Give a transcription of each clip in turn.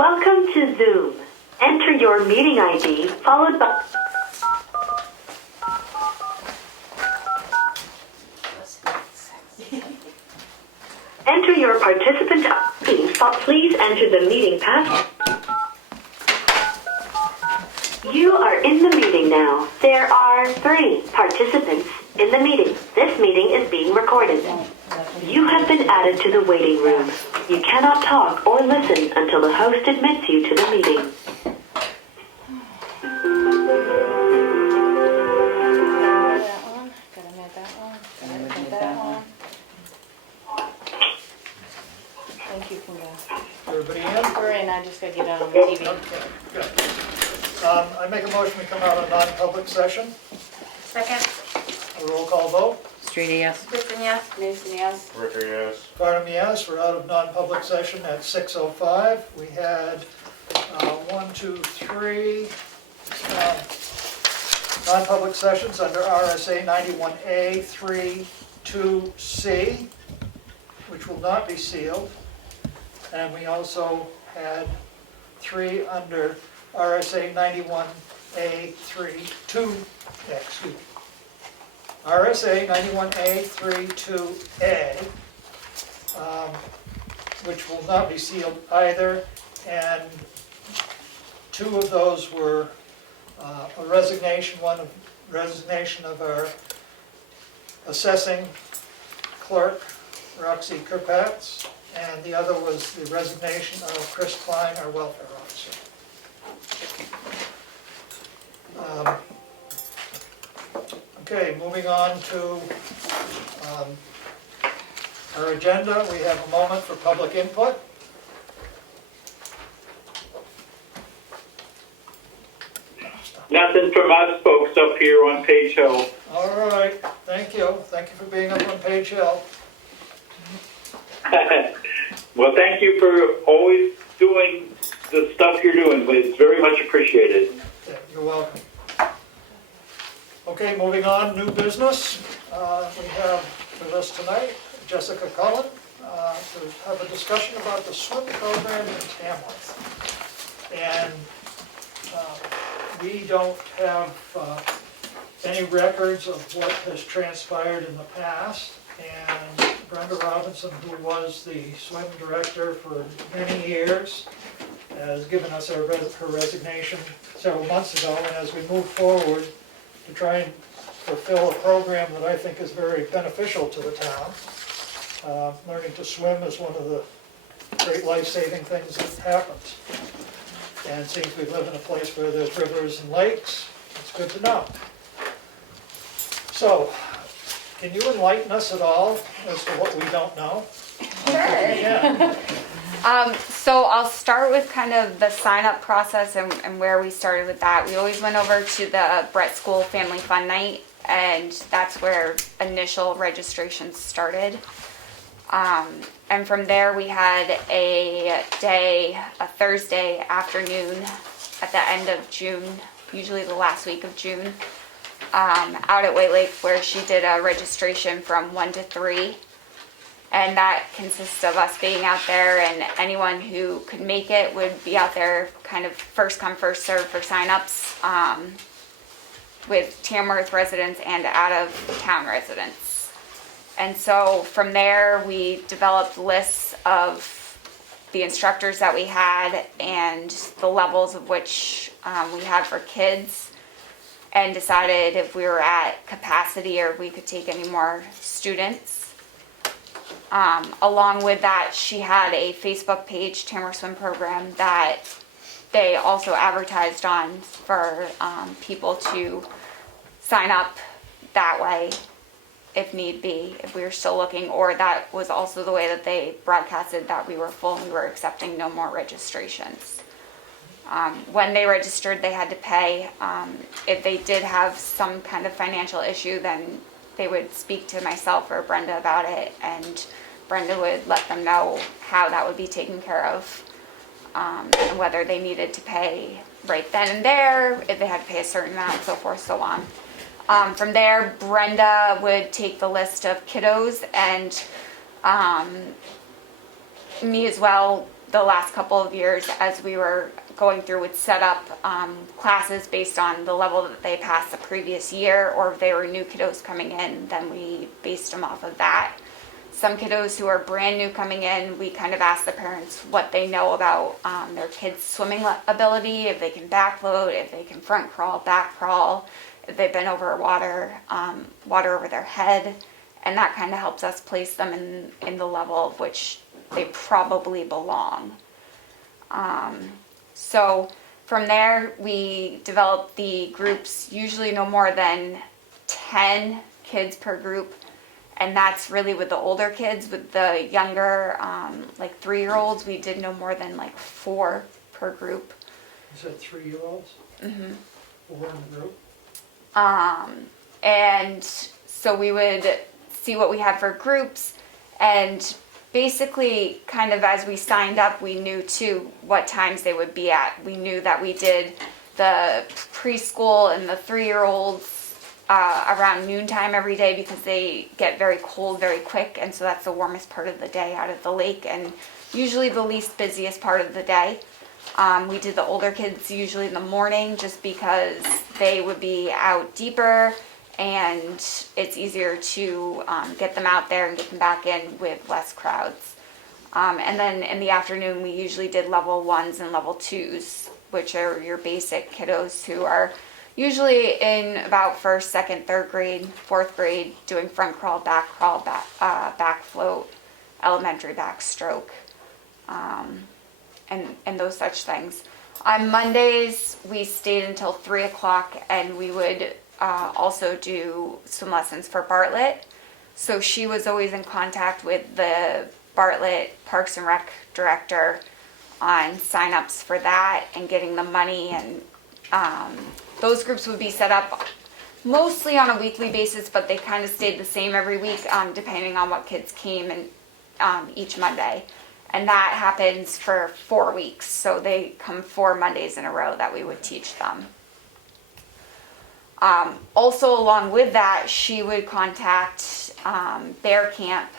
Welcome to Zoom. Enter your meeting ID followed by... Enter your participant ID. Please enter the meeting password. You are in the meeting now. There are 3 participants in the meeting. This meeting is being recorded. You have been added to the waiting room. You cannot talk or listen until the host admits you to the meeting. Thank you, Comeau. Everybody in? We're in, I just gotta get out on the TV. Okay, good. I make a motion to come out of non-public session. Second. A roll call vote. Street, yes. Kristen, yes. Mason, yes. Ritter, yes. Barnum, yes. We're out of non-public session at 6:05. We had 3 non-public sessions under RSA 91A 32C, which will not be sealed. And we also had 3 under RSA 91A 32, excuse me. RSA 91A 32A, which will not be sealed either, and 2 of those were a resignation, one of resignation of our assessing clerk, Roxy Kirkpatz, and the other was the resignation of Chris Klein, our welfare officer. Okay, moving on to our agenda, we have a moment for public input. Nothing from us folks up here on Page Hill. All right, thank you. Thank you for being up on Page Hill. Well, thank you for always doing the stuff you're doing. It's very much appreciated. Yeah, you're welcome. Okay, moving on, new business. We have with us tonight Jessica Cullen to have a discussion about the swim program in Tamworth. And we don't have any records of what has transpired in the past. And Brenda Robinson, who was the swim director for many years, has given us her resignation several months ago. And as we move forward to try and fulfill a program that I think is very beneficial to the town, learning to swim is one of the great life-saving things that happens. And since we live in a place where there's rivers and lakes, it's good to know. So, can you enlighten us at all as to what we don't know? Sure. Yeah. So I'll start with kind of the sign-up process and where we started with that. We always went over to the Brett School Family Fun Night, and that's where initial registrations started. And from there we had a Thursday afternoon at the end of June, usually the last week of June, out at White Lake, where she did a registration from 1 to 3. And that consists of us being out there, and anyone who could make it would be out there kind of first come, first serve for signups, with Tamworth residents and out of town residents. And so from there, we developed lists of the instructors that we had and the levels of which we had for kids, and decided if we were at capacity or if we could take any more students. Along with that, she had a Facebook page, Tamworth Swim Program, that they also advertised on for people to sign up that way if need be, if we were still looking, or that was also the way that they broadcasted that we were full and we were accepting no more registrations. When they registered, they had to pay. If they did have some kind of financial issue, then they would speak to myself or Brenda about it, and Brenda would let them know how that would be taken care of, and whether they needed to pay right then and there, if they had to pay a certain amount, so forth, so on. From there, Brenda would take the list of kiddos, and me as well the last couple of years as we were going through would set up classes based on the level that they passed the previous year, or if they were new kiddos coming in, then we based them off of that. Some kiddos who are brand new coming in, we kind of ask the parents what they know about their kids' swimming ability, if they can backfloat, if they can front crawl, back crawl, if they've been over water over their head, and that kind of helps us place them in the level of which they probably belong. So from there, we develop the groups, usually no more than 10 kids per group. And that's really with the older kids. With the younger, like 3-year-olds, we did no more than like 4 per group. You said 3-year-olds? Mm-hmm. 4 in the group? And so we would see what we had for groups, and basically kind of as we signed up, we knew too what times they would be at. We knew that we did the preschool and the 3-year-olds around noontime every day because they get very cold very quick, and so that's the warmest part of the day out at the lake and usually the least busiest part of the day. We did the older kids usually in the morning just because they would be out deeper and it's easier to get them out there and get them back in with less crowds. And then in the afternoon we usually did level 1s and level 2s, which are your basic kiddos who are usually in about 1st, 2nd, 3rd grade, 4th grade, doing front crawl, back float, elementary backstroke, and those such things. On Mondays, we stayed until 3 o'clock, and we would also do swim lessons for Bartlett. So she was always in contact with the Bartlett Parks and Rec director on sign-ups for that and getting the money, and those groups would be set up mostly on a weekly basis, but they kind of stayed the same every week, depending on what kids came and each Monday. And that happens for 4 weeks, so they come 4 Mondays in a row that we would teach them. Also along with that, she would contact Bear Camp.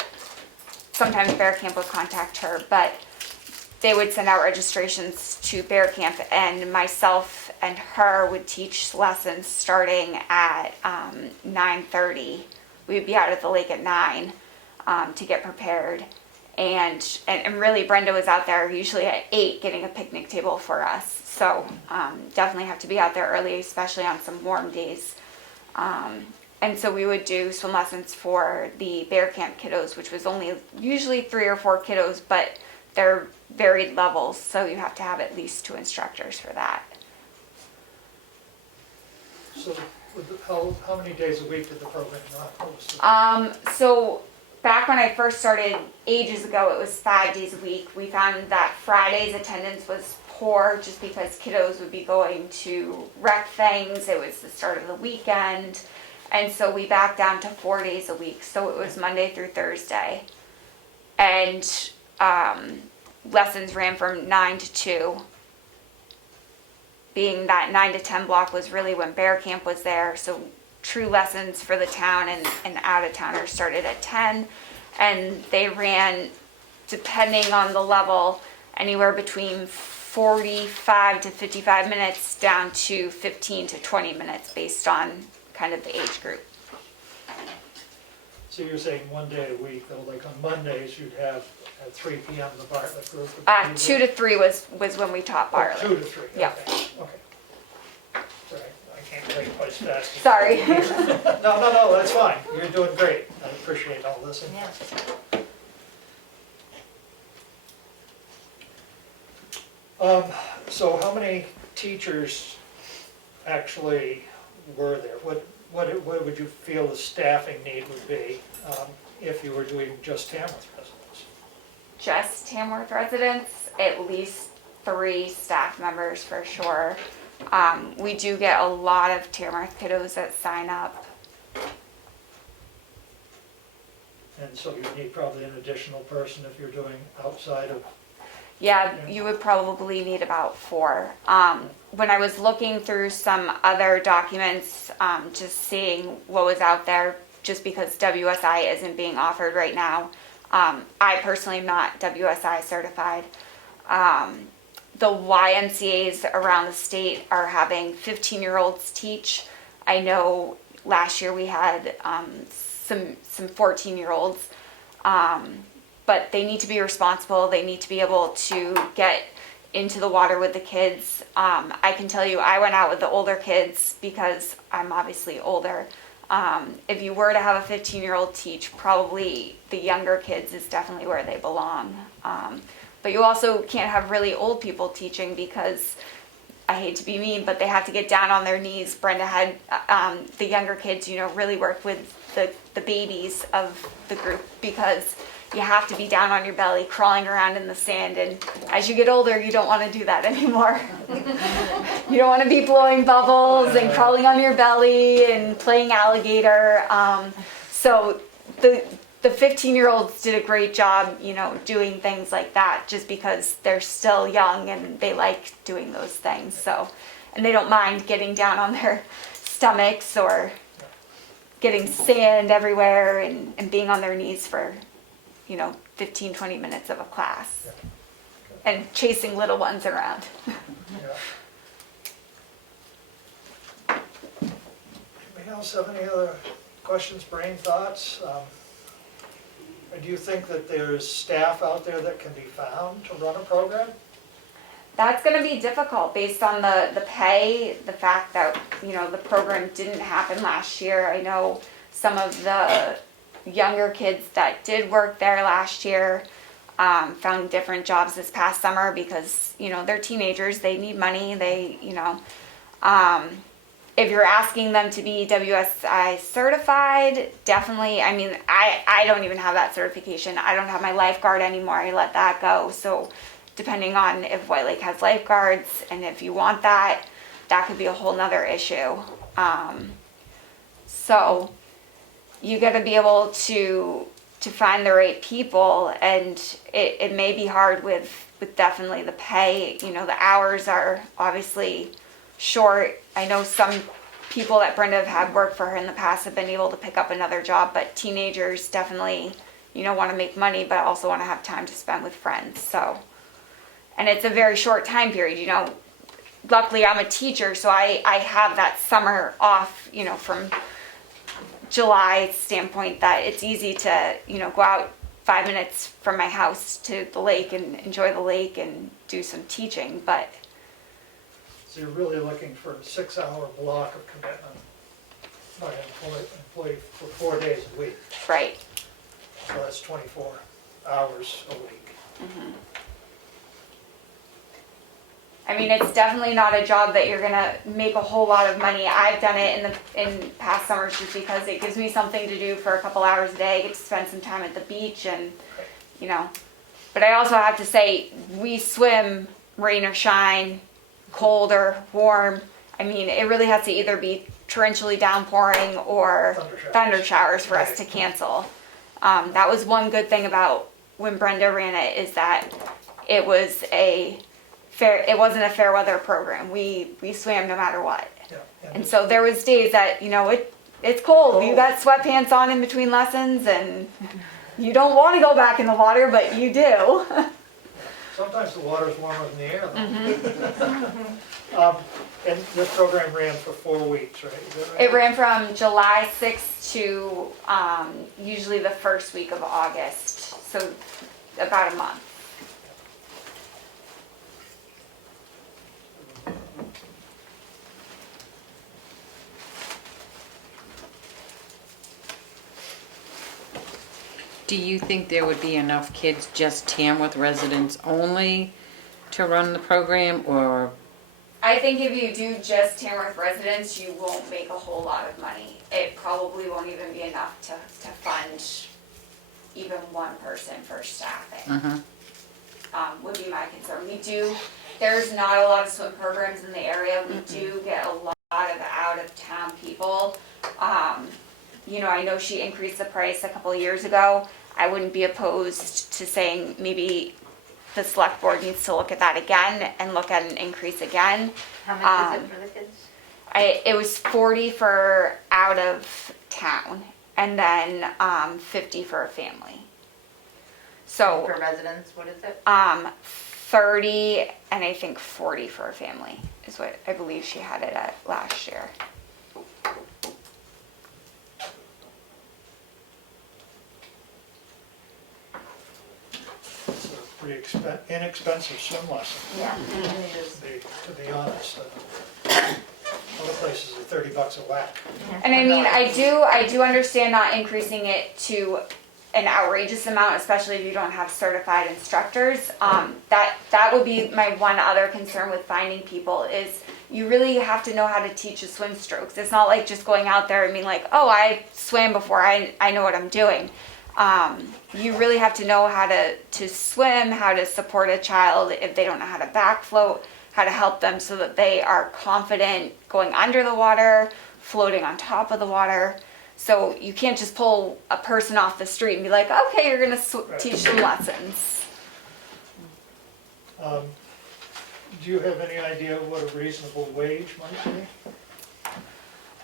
Sometimes Bear Camp would contact her, but they would send out registrations to Bear Camp, and myself and her would teach lessons starting at 9:30. We would be out at the lake at 9 to get prepared. And really Brenda was out there usually at 8 getting a picnic table for us. So definitely have to be out there early, especially on some warm days. And so we would do swim lessons for the Bear Camp kiddos, which was only usually 3 or 4 kiddos, but they're varied levels, so you have to have at least 2 instructors for that. So how many days a week did the program not host? So back when I first started ages ago, it was 5 days a week. We found that Friday's attendance was poor just because kiddos would be going to rec things. It was the start of the weekend. And so we backed down to 4 days a week. So it was Monday through Thursday. And lessons ran from 9 to 2. Being that 9 to 10 block was really when Bear Camp was there. So true lessons for the town and out-of-towners started at 10. And they ran, depending on the level, anywhere between 45 to 55 minutes down to 15 to 20 minutes based on kind of the age group. So you're saying 1 day a week, though, like on Mondays you'd have at 3 p.m. the Bartlett group? 2 to 3 was when we taught Bartlett. 2 to 3, Yeah. Okay. Sorry, I can't type quite as fast. Sorry. No, that's fine. You're doing great. I appreciate all this. Yeah. So how many teachers actually were there? What would you feel the staffing need would be if you were doing just Tamworth residents? Just Tamworth residents, at least 3 staff members for sure. We do get a lot of Tamworth kiddos that sign up. And so you need probably an additional person if you're doing outside of... Yeah, you would probably need about 4. When I was looking through some other documents, just seeing what was out there, just because WSI isn't being offered right now. I personally am not WSI certified. The YMCA's around the state are having 15-year-olds teach. I know last year we had some 14-year-olds, but they need to be responsible. They need to be able to get into the water with the kids. I can tell you, I went out with the older kids because I'm obviously older. If you were to have a 15-year-old teach, probably the younger kids is definitely where they belong. But you also can't have really old people teaching because, I hate to be mean, but they have to get down on their knees. Brenda had the younger kids, really work with the babies of the group because you have to be down on your belly, crawling around in the sand. And as you get older, you don't want to do that anymore. You don't want to be blowing bubbles and crawling on your belly and playing alligator. So the 15-year-olds did a great job, doing things like that just because they're still young and they like doing those things. So, and they don't mind getting down on their stomachs or getting sand everywhere and being on their knees for 15, 20 minutes of a class and chasing little ones around. Anybody else have any other questions, brain thoughts? Do you think that there's staff out there that can be found to run a program? That's going to be difficult based on the pay, the fact that, the program didn't happen last year. I know some of the younger kids that did work there last year found different jobs this past summer because, they're teenagers, they need money, if you're asking them to be WSI certified, definitely, I don't even have that certification. I don't have my lifeguard anymore, I let that go. So depending on if White Lake has lifeguards and if you want that could be a whole nother issue. So you got to be able to find the right people, and it may be hard with definitely the pay. The hours are obviously short. I know some people that Brenda have had work for her in the past have been able to pick up another job, but teenagers definitely, want to make money, but also want to have time to spend with friends. So, and it's a very short time period, luckily I'm a teacher, so I have that summer off, from July standpoint, that it's easy to, go out 5 minutes from my house to the lake and enjoy the lake and do some teaching, but. So you're really looking for a 6-hour block of commitment by an employee for 4 days a week. Right. So that's 24 hours a week. Mm-hmm. It's definitely not a job that you're gonna make a whole lot of money. I've done it in past summers just because it gives me something to do for a couple hours a day. I get to spend some time at the beach and, But I also have to say, we swim rain or shine, cold or warm. It really has to either be torrentially downpouring or thunder showers for us to cancel. That was one good thing about when Brenda ran it, is that it wasn't a fair weather program. We swam no matter what. Yeah. And so there was days that, it's cold. You got sweatpants on in between lessons and you don't want to go back in the water, but you do. Sometimes the water's warmer than the air, though. Mm-hmm. And this program ran for 4 weeks, right? Is that right? It ran from July 6th to usually the first week of August, so about a month. Do you think there would be enough kids, just Tamworth residents only, to run the program, or? I think if you do just Tamworth residents, you won't make a whole lot of money. It probably won't even be enough to fund even one person for staffing. Mm-hmm. Would be my concern. There's not a lot of swim programs in the area. We do get a lot of out-of-town people. I know she increased the price a couple of years ago. I wouldn't be opposed to saying maybe the select board needs to look at that again and look at an increase again. How much is it for the kids? It was 40 for out of town, and then 50 for a family. So For residents, what is it? 30 and I think 40 for a family is what I believe she had it at last year. It's a pretty inexpensive swim lesson, Yeah. to be honest. Other places are $30 a whack. And I mean, I do understand not increasing it to an outrageous amount, especially if you don't have certified instructors. That would be my one other concern with finding people is you really have to know how to teach the swim strokes. It's not like just going out there and being like, oh, I swam before, I know what I'm doing. You really have to know how to swim, how to support a child if they don't know how to back float, how to help them so that they are confident going under the water, floating on top of the water. So you can't just pull a person off the street and be like, okay, you're going to teach some lessons. Do you have any idea what a reasonable wage might be?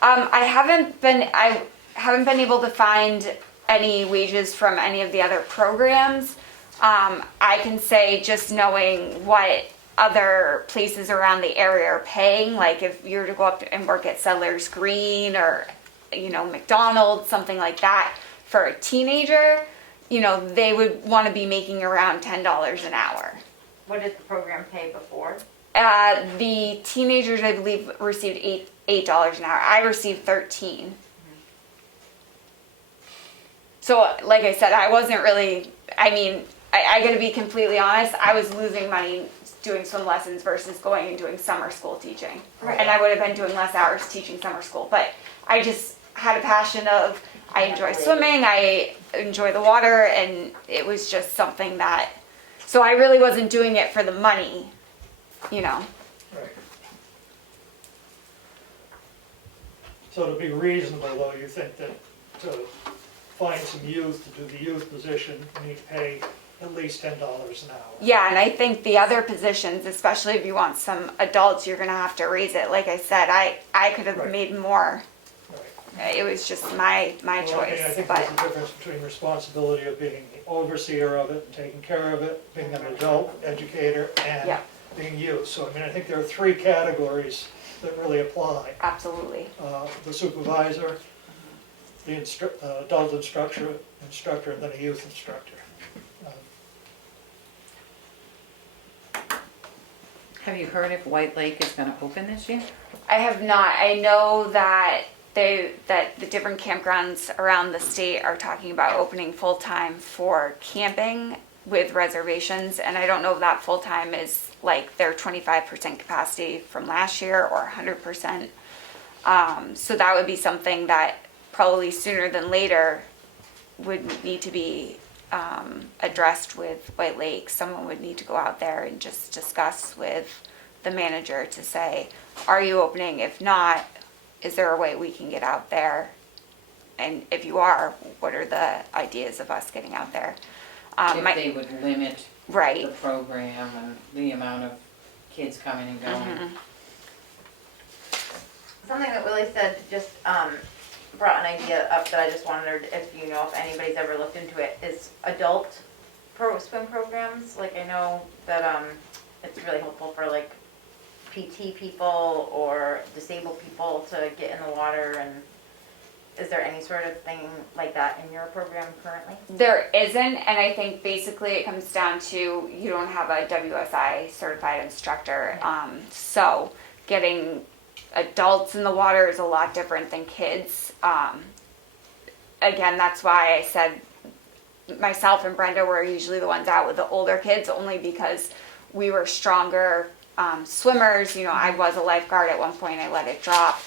I haven't been able to find any wages from any of the other programs. I can say just knowing what other places around the area are paying, like if you were to go up and work at Settlers Green or, McDonald's, something like that, for a teenager, they would want to be making around $10 an hour. What did the program pay before? The teenagers, I believe, received $8 an hour. I received $13. So, like I said, I wasn't really, I gotta be completely honest, I was losing money doing swim lessons versus going and doing summer school teaching. Right. And I would have been doing less hours teaching summer school. But I just had a passion of, I enjoy swimming, I enjoy the water, and it was just something that, so I really wasn't doing it for the money, Right. So to be reasonable, though, you think that to find some youth to do the youth position, you need to pay at least $10 an hour. Yeah, and I think the other positions, especially if you want some adults, you're gonna have to raise it. Like I said, I could have Right. made more. Right. It was just my Well, choice. I think But there's a difference between responsibility of being the overseer of it and taking care of it, being an adult educator, and Yeah. being youth. So, I think there are three categories that really apply. absolutely. The supervisor, the adult instructor, and then a youth instructor. Have you heard if White Lake is gonna open this year? I have not. I know that the different campgrounds around the state are talking about opening full time for camping with reservations, and I don't know if that full time is like their 25% capacity from last year or 100%. So that would be something that probably sooner than later would need to be addressed with White Lake. Someone would need to go out there and just discuss with the manager to say, are you opening? If not, is there a way we can get out there? And if you are, what are the ideas of us getting out there? If they would limit Right. the program and the amount of kids coming and going. Mhm. Something that Willie said just brought an idea up that I just wondered if if anybody's ever looked into it, is adult swim programs. Like I know that it's really helpful for like PT people or disabled people to get in the water, and is there any sort of thing like that in your program currently? There isn't, and I think basically it comes down to you don't have a WSI certified instructor. So getting adults in the water is a lot different than kids. Again, that's why I said myself and Brenda were usually the ones out with the older kids, only because we were stronger swimmers. I was a lifeguard at one point. I let it drop.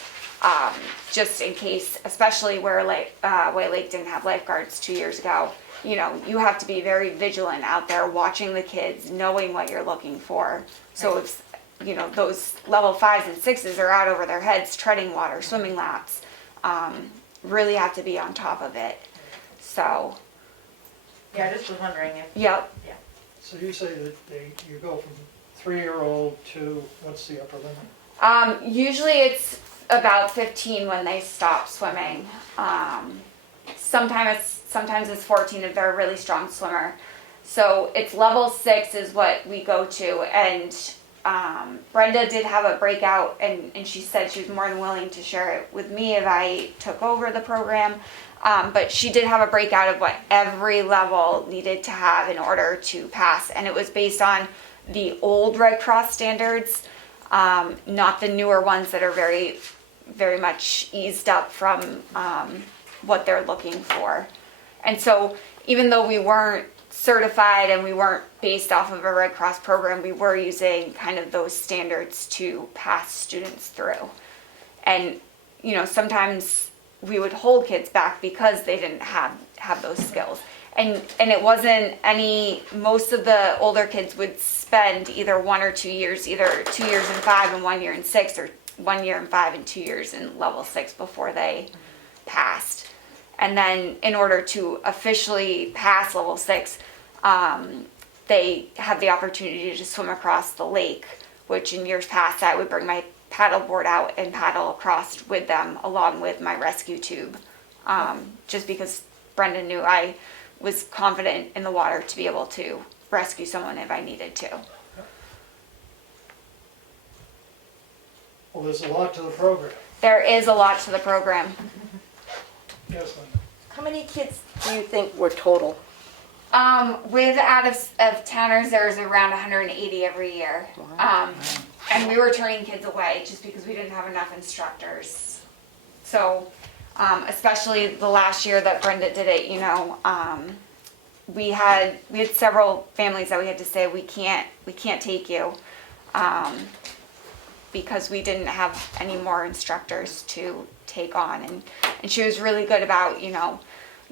Just in case, especially where White Lake didn't have lifeguards 2 years ago, you have to be very vigilant out there watching the kids, knowing what you're looking for. So if, those level 5s and 6s are out over their heads, treading water, swimming laps, really have to be on top of it. So, Yeah, I just was wondering if. yep. So you say that you go from 3-year-old to, what's the upper limit? Usually it's about 15 when they stop swimming. Sometimes it's 14 if they're a really strong swimmer. So it's level 6 is what we go to, and Brenda did have a breakout, and she said she was more than willing to share it with me if I took over the program. But she did have a breakout of what every level needed to have in order to pass, and it was based on the old Red Cross standards, not the newer ones that are very, very much eased up from what they're looking for. And so even though we weren't certified and we weren't based off of a Red Cross program, we were using kind of those standards to pass students through. And, you know, sometimes we would hold kids back because they didn't have those skills. And it wasn't most of the older kids would spend either 1 or 2 years, either 2 years in 5 and 1 year in 6, or 1 year in 5 and 2 years in level 6 before they passed. And then in order to officially pass level 6, they have the opportunity to swim across the lake, which in years past I would bring my paddle board out and paddle across with them along with my rescue tube, just because Brenda knew I was confident in the water to be able to rescue someone if I needed to. Well, there's a lot to the program. There is a lot to the program. Yes, Linda? How many kids do you think were total? With out of towners, there's around 180 every year. And we were turning kids away just because we didn't have enough instructors. So, especially the last year that Brenda did it, you know, we had several families that we had to say we can't take you, because we didn't have any more instructors to take on. And she was really good about, you know,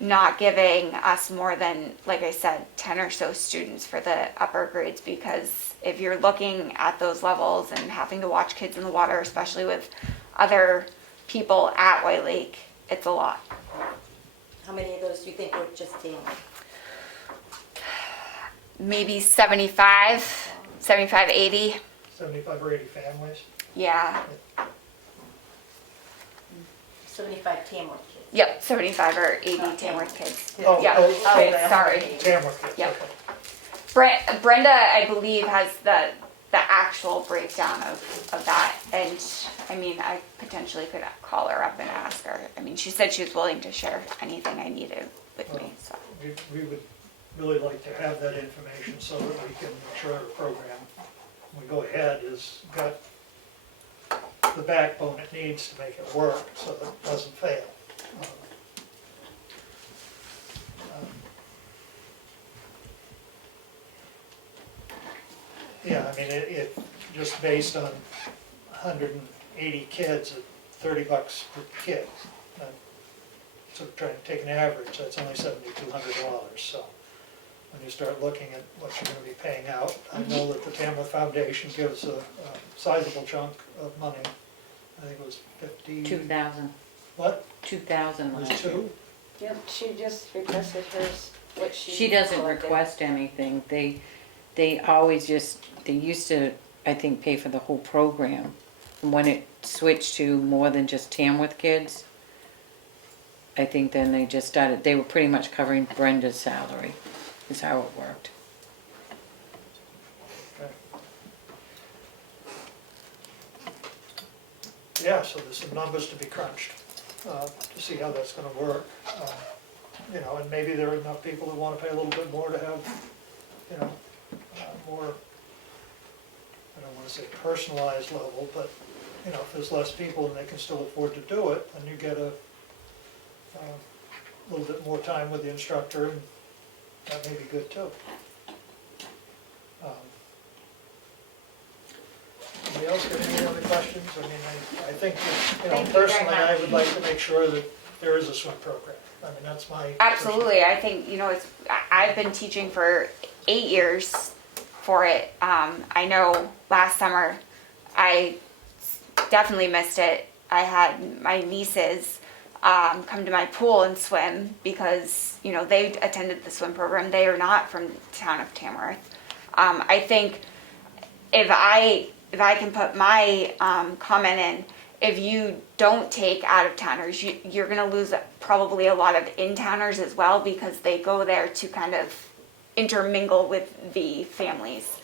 not giving us more than, like I said, 10 or so students for the upper grades, because if you're looking at those levels and having to watch kids in the water, especially with other people at White Lake, it's a lot. How many of those do you think were just Tamworth? Maybe 75, 80. 75 or 80 families? Yeah. 75 Tamworth kids. Yep, 75 or 80 Tamworth kids. Oh, Yeah. oh, Oh, sorry. Tamworth kids, Yep. okay. Brenda, I believe, has the actual breakdown of that. And I mean, I potentially could call her up and ask her. I mean, she said she was willing to share anything I needed with me. So. We would really like to have that information so that we can ensure our program, when we go ahead, has got the backbone it needs to make it work so that it doesn't fail. Yeah, I mean, it just based on 180 kids at $30 per kid. So trying to take an average, that's only $7,200. So when you start looking at what you're going to be paying out, I know that the Tamworth Foundation gives a sizable chunk of money. I think it was 50. 2,000. What? 2,000 It was last year. 2? Yep, she just requested hers, what She doesn't request anything. They always just, they used to, I think, pay for the whole program. And when it switched to more than just Tamworth kids, I think then they just started, they were pretty much covering Brenda's salary, is how it worked. Okay. Yeah, so there's some numbers to be crunched to see how that's going to work. You know, and maybe there are enough people that want to pay a little bit more to have, you know, more, I don't want to say personalized level, but, you know, if there's less people and they can still afford to do it, then you get a little bit more time with the instructor, and that may be good too. Anybody else got any other questions? I mean, I think, that, you know, Thank you very personally, I much. would like to make sure that there is a swim program. I mean, that's my. Absolutely. I think, you know, I've been teaching for 8 years for it. I know last summer I definitely missed it. I had my nieces come to my pool and swim because, you know, they attended the swim program. They are not from the town of Tamworth. I think if I can put my comment in, if you don't take out-of-towners, you're going to lose probably a lot of in-towners as well, because they go there to kind of intermingle with the families.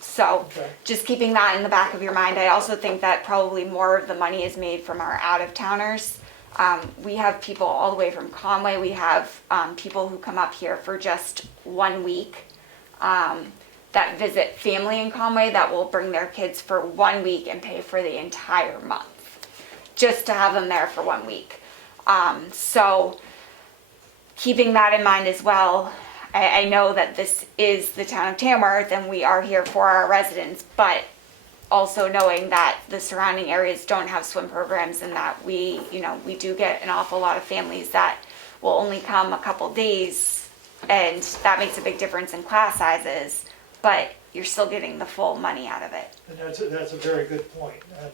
So Okay. just keeping that in the back of your mind. I also think that probably more of the money is made from our out-of-towners. We have people all the way from Conway. We have people who come up here for just 1 week that visit family in Conway that will bring their kids for 1 week and pay for the entire month just to have them there for 1 week. So keeping that in mind as well, I know that this is the town of Tamworth and we are here for our residents, but also knowing that the surrounding areas don't have swim programs and that we do get an awful lot of families that will only come a couple days, and that makes a big difference in class sizes, but you're still getting the full money out of it. And that's a very good point. And,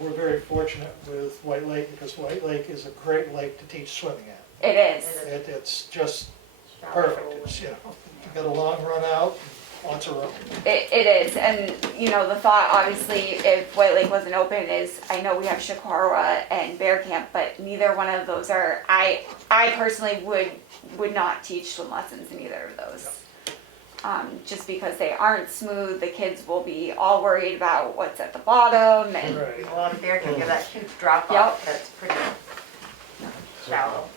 we're very fortunate with White Lake because White Lake is a great lake to teach swimming at. It is. It's just perfect. It's, you got a long run out, lots of room. It is, and the thought obviously if White Lake wasn't open is, I know we have Shakara and Bear Camp, but neither one of those are, I personally would not teach swim lessons in either of those. Just because they aren't smooth, the kids will be all worried about what's at the bottom and Right. Well, on Bear can give that huge drop off that's pretty shallow.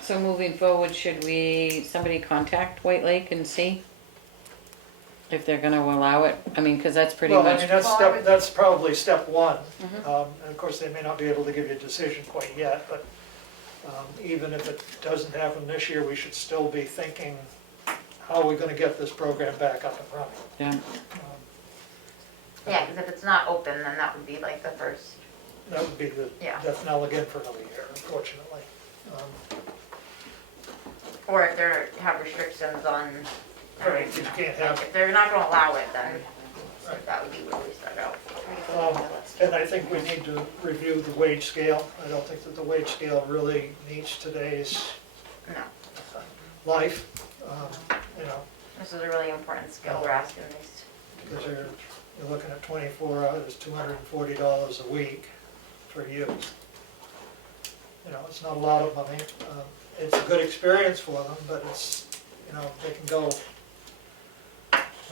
So moving forward, should somebody contact White Lake and see if they're gonna allow it? I mean, cause that's pretty Well, I much, mean, that's probably step one. And of course, they may not be able to give you a decision quite yet, but even if it doesn't happen this year, we should still be thinking, how are we gonna get this program back up and running? yeah, Yeah, because if it's not open, then that would be like the first. That would be the Yeah. death knell again for another year, unfortunately. Or if they have restrictions on. Right, you can't have- If they're not gonna allow it, then Right. that would be where we start out. And I think we need to review the wage scale. I don't think that the wage scale really meets today's No, life, this is a really important skill we're asking these. because you're looking at 24 hours, $240 a week for youth. It's not a lot of money. It's a good experience for them, but it's, they can go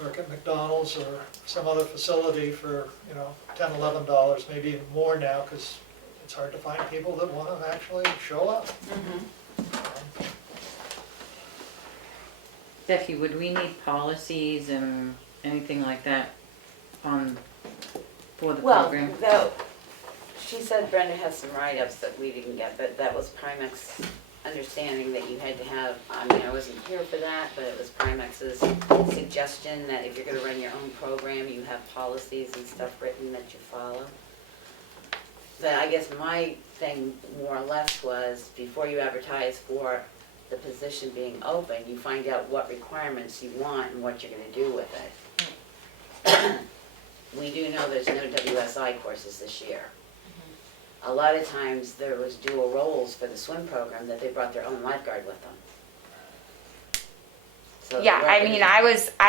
work at McDonald's or some other facility for, $10, $11, maybe even more now, because it's hard to find people that want to actually show up. Becky, would we need policies and anything like that for the Well, program? she said Brenda has some write-ups that we didn't get, but that was Primex's understanding that you had to have, I wasn't here for that, but it was Primex's suggestion that if you're gonna run your own program, you have policies and stuff written that you follow. But I guess my thing more or less was, before you advertise for the position being open, you find out what requirements you want and what you're gonna do with it. We do know there's no WSI courses this year. A lot of times there was dual roles for the swim program that they brought their own lifeguard with them. So yeah, the I mean, I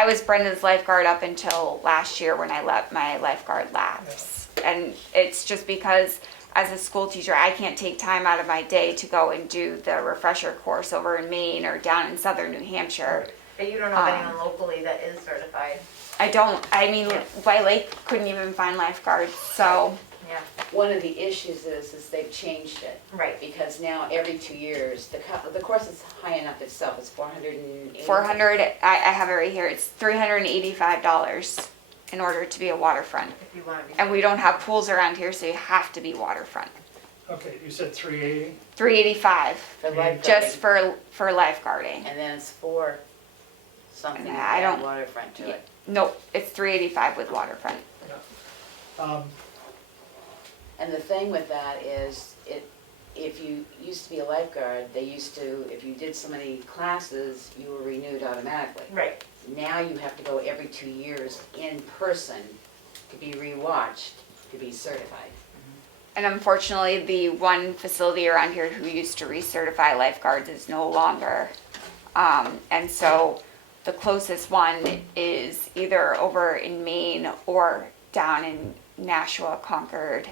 was Brenda's lifeguard up until last year when I let my lifeguard lapse. And it's just because as a school teacher, I can't take time out of my day to go and do the refresher course over in Maine or down in southern New Hampshire. But you don't know of anyone locally that is certified. I mean, White Lake couldn't even find lifeguards, so. Yeah. One of the issues is they've changed it. Right. Because now every 2 years, the course is high enough itself, it's 480. 400, I have it right here, it's $385 in order to be a waterfront. If you want to be. And we don't have pools around here, so you have to be waterfront. Okay, you said 380? $385 For lifeguarding. just for lifeguarding. And then it's for something Yeah, with I that don't- waterfront to it. Nope, it's $385 with waterfront. And the thing with that is, if you used to be a lifeguard, if you did so many classes, you were renewed automatically. Right. Now you have to go every 2 years in person to be rewatched, to be certified. And unfortunately, the one facility around here who used to recertify lifeguards is no longer. And so the closest one is either over in Maine or down in Nashua, Concord.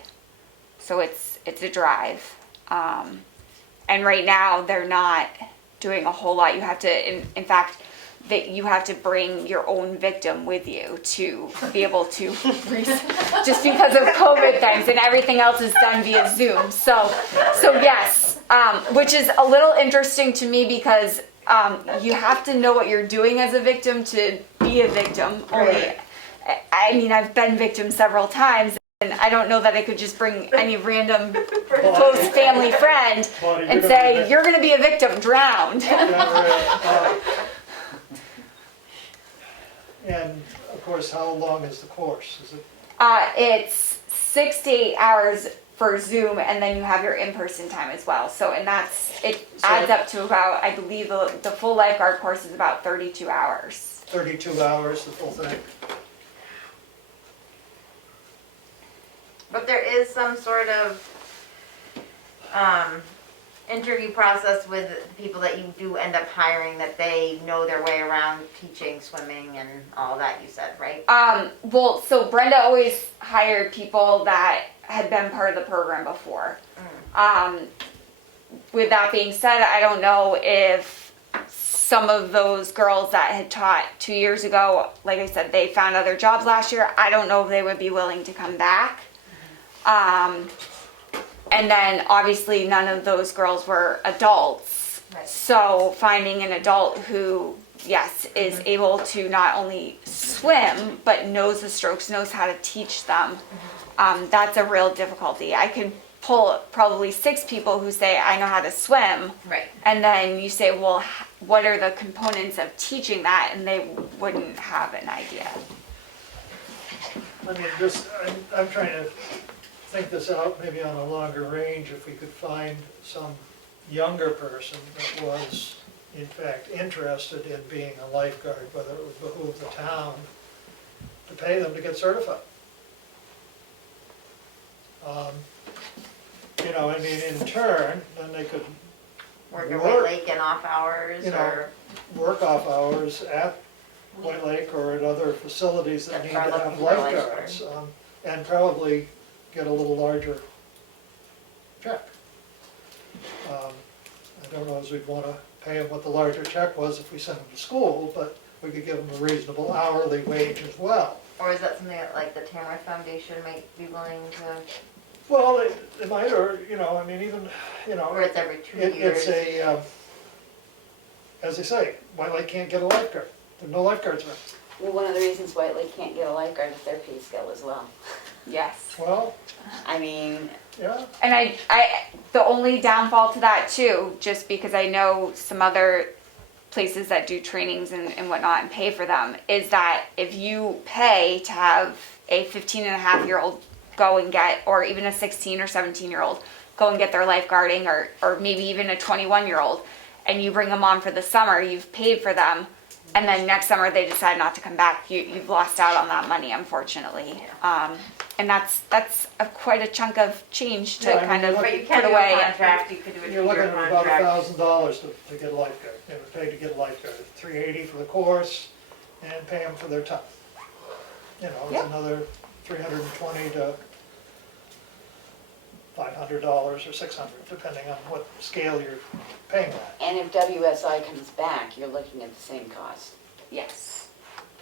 So it's a drive. And right now they're not doing a whole lot. You have to, in fact, that you have to bring your own victim with you to be able to, just because of COVID things, and everything else is done via Zoom. So yes, which is a little interesting to me because you have to know what you're doing as a victim to be a victim. Only, I mean, I've been victim several times, and I don't know that I could just bring any random close family friend and say, you're going to be a victim, drowned. And of course, how long is the course? Is it? It's 6 to 8 hours for Zoom, and then you have your in-person time as well. So, and it adds up to about, I believe the full lifeguard course is about 32 hours. 32 hours, the full thing? But there is some sort of interview process with the people that you do end up hiring, that they know their way around teaching swimming and all that, you said, right? Well, so Brenda always hired people that had been part of the program before. With that being said, I don't know if some of those girls that had taught 2 years ago, like I said, they found other jobs last year. I don't know if they would be willing to come back. And then obviously none of those girls were adults. Right. So finding an adult who, yes, is able to not only swim, but knows the strokes, knows how to teach them, that's a real difficulty. I can pull probably 6 people who say, I know how to swim. Right. And then you say, well, what are the components of teaching that? And they wouldn't have an idea. I mean, I'm trying to think this out maybe on a longer range, if we could find some younger person that was in fact interested in being a lifeguard, whether it would behoove the town to pay them to get certified. You know, I mean, in turn, then they could Work at White Lake and off hours, you know, or work off hours at White Lake or at other facilities that That need are to looking have for a lifeguards, and probably get a little larger check. I don't know as we'd want to pay them what the larger check was if we sent them to school, but we could give them a reasonable hourly wage as well. or is that something that like the Tamworth Foundation might be willing to, Well, it might, or, you know, I mean, even, you know, or it's every 2 years? it's a, as they say, White Lake can't get a lifeguard. There's no lifeguards around. Well, one of the reasons White Lake can't get a lifeguard is their pay scale as well. Yes. Well, I mean, yeah, And I the only downfall to that too, just because I know some other places that do trainings and whatnot and pay for them, is that if you pay to have a 15-and-a-half-year-old go and get, or even a 16 or 17-year-old go and get their lifeguarding, or maybe even a 21-year-old, and you bring them on for the summer, you've paid for them, and then next summer they decide not to come back, you've lost out on that money, unfortunately. And that's quite a chunk of change to Yeah, I mean, kind of But you put can do away. a contract, you could do a you're looking 2-year at about contract. $1,000 to get a lifeguard. They would pay to get a lifeguard, $380 for the course, and pay them for their time. You know, it's Yep. another $320 to $500 or $600, depending on what scale you're paying at. and if WSI comes back, you're looking at the same cost. Yes.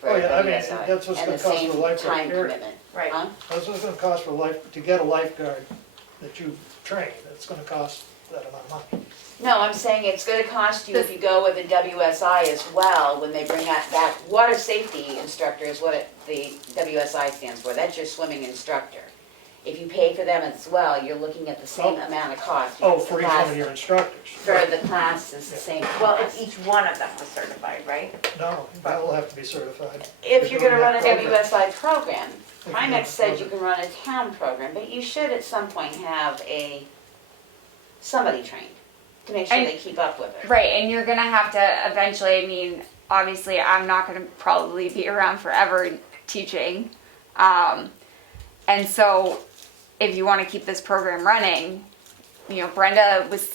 For Oh, yeah, I mean, WSI, that's what's and gonna the cost same for a lifeguard, time period. commitment. Right. Huh? That's what it's gonna cost to get a lifeguard that you've trained. It's gonna cost that amount of money. No, I'm saying it's gonna cost you if you go with a WSI as well, when they bring out that water safety instructor is what the WSI stands for, that's your swimming instructor. If you pay for them as well, you're looking at the same Oh. amount of cost. Oh, because for the each one class- of your instructors. For the class is the same Well, cost. if each one of them was certified, right? No, that will have to be certified. If you're gonna run a doing that WSI program, If you're Primex doing said that you can run a town program, but you should at some point have somebody trained to make sure And- they keep up with it. Right, and you're gonna have to eventually, I mean, obviously I'm not gonna probably be around forever teaching. And so if you wanna keep this program running, you know, Brenda was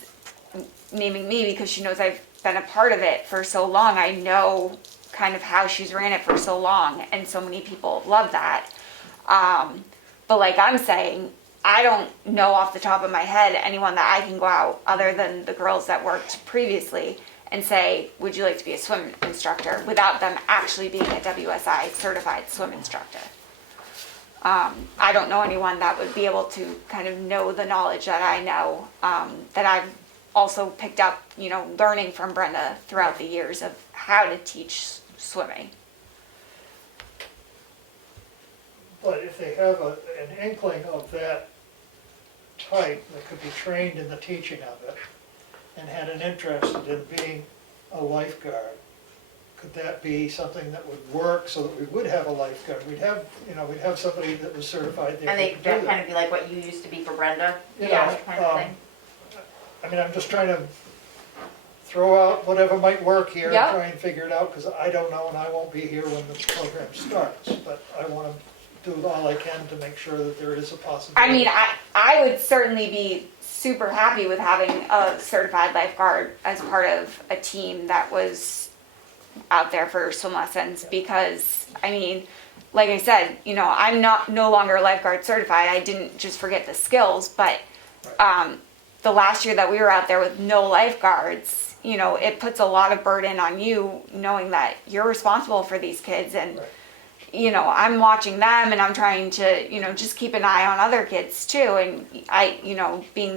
naming me because she knows I've been a part of it for so long. I know kind of how she's ran it for so long, and so many people love that. But like I'm saying, I don't know off the top of my head anyone that I can go out other than the girls that worked previously and say, would you like to be a swim instructor, without them actually being a WSI certified swim instructor. I don't know anyone that would be able to kind of know the knowledge that I know, that I've also picked up, learning from Brenda throughout the years of how to teach swimming. But if they have an inkling of that type that could be trained in the teaching of it and had an interest in being a lifeguard, could that be something that would work so that we would have a lifeguard? We'd have somebody that was certified there. And they who could do that. kind of be like what you used to be for Brenda? You Yeah, know, that kind of thing. I mean, I'm just trying to throw out whatever might work here and Yep. try and figure it out, because I don't know and I won't be here when the program starts, but I want to do all I can to make sure that there is a possibility. I mean, I would certainly be super happy with having a certified lifeguard as part of a team that was out there for swim lessons, because, I mean, like I said, I'm no longer lifeguard certified. I didn't just forget the skills, but the last year that we were out there with no lifeguards, it puts a lot of burden on you, knowing that you're responsible for these kids, and Right. I'm watching them, and I'm trying to, just keep an eye on other kids too, and being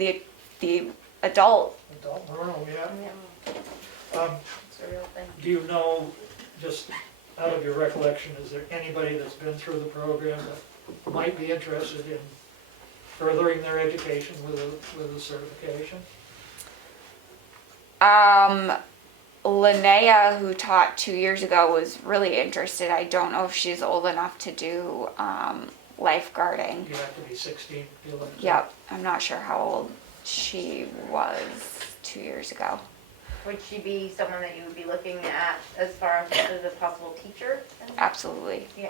the adult. Adult learner, yeah. It's a real thing. Do you know, just out of your recollection, is there anybody that's been through the program that might be interested in furthering their education with a certification? Linnea, who taught 2 years ago, was really interested. I don't know if she's old enough to do lifeguarding. You have to be 16, feel like. Yep, I'm not sure how old she was 2 years ago. Would she be someone that you would be looking at as far as a possible teacher? Absolutely. Yeah.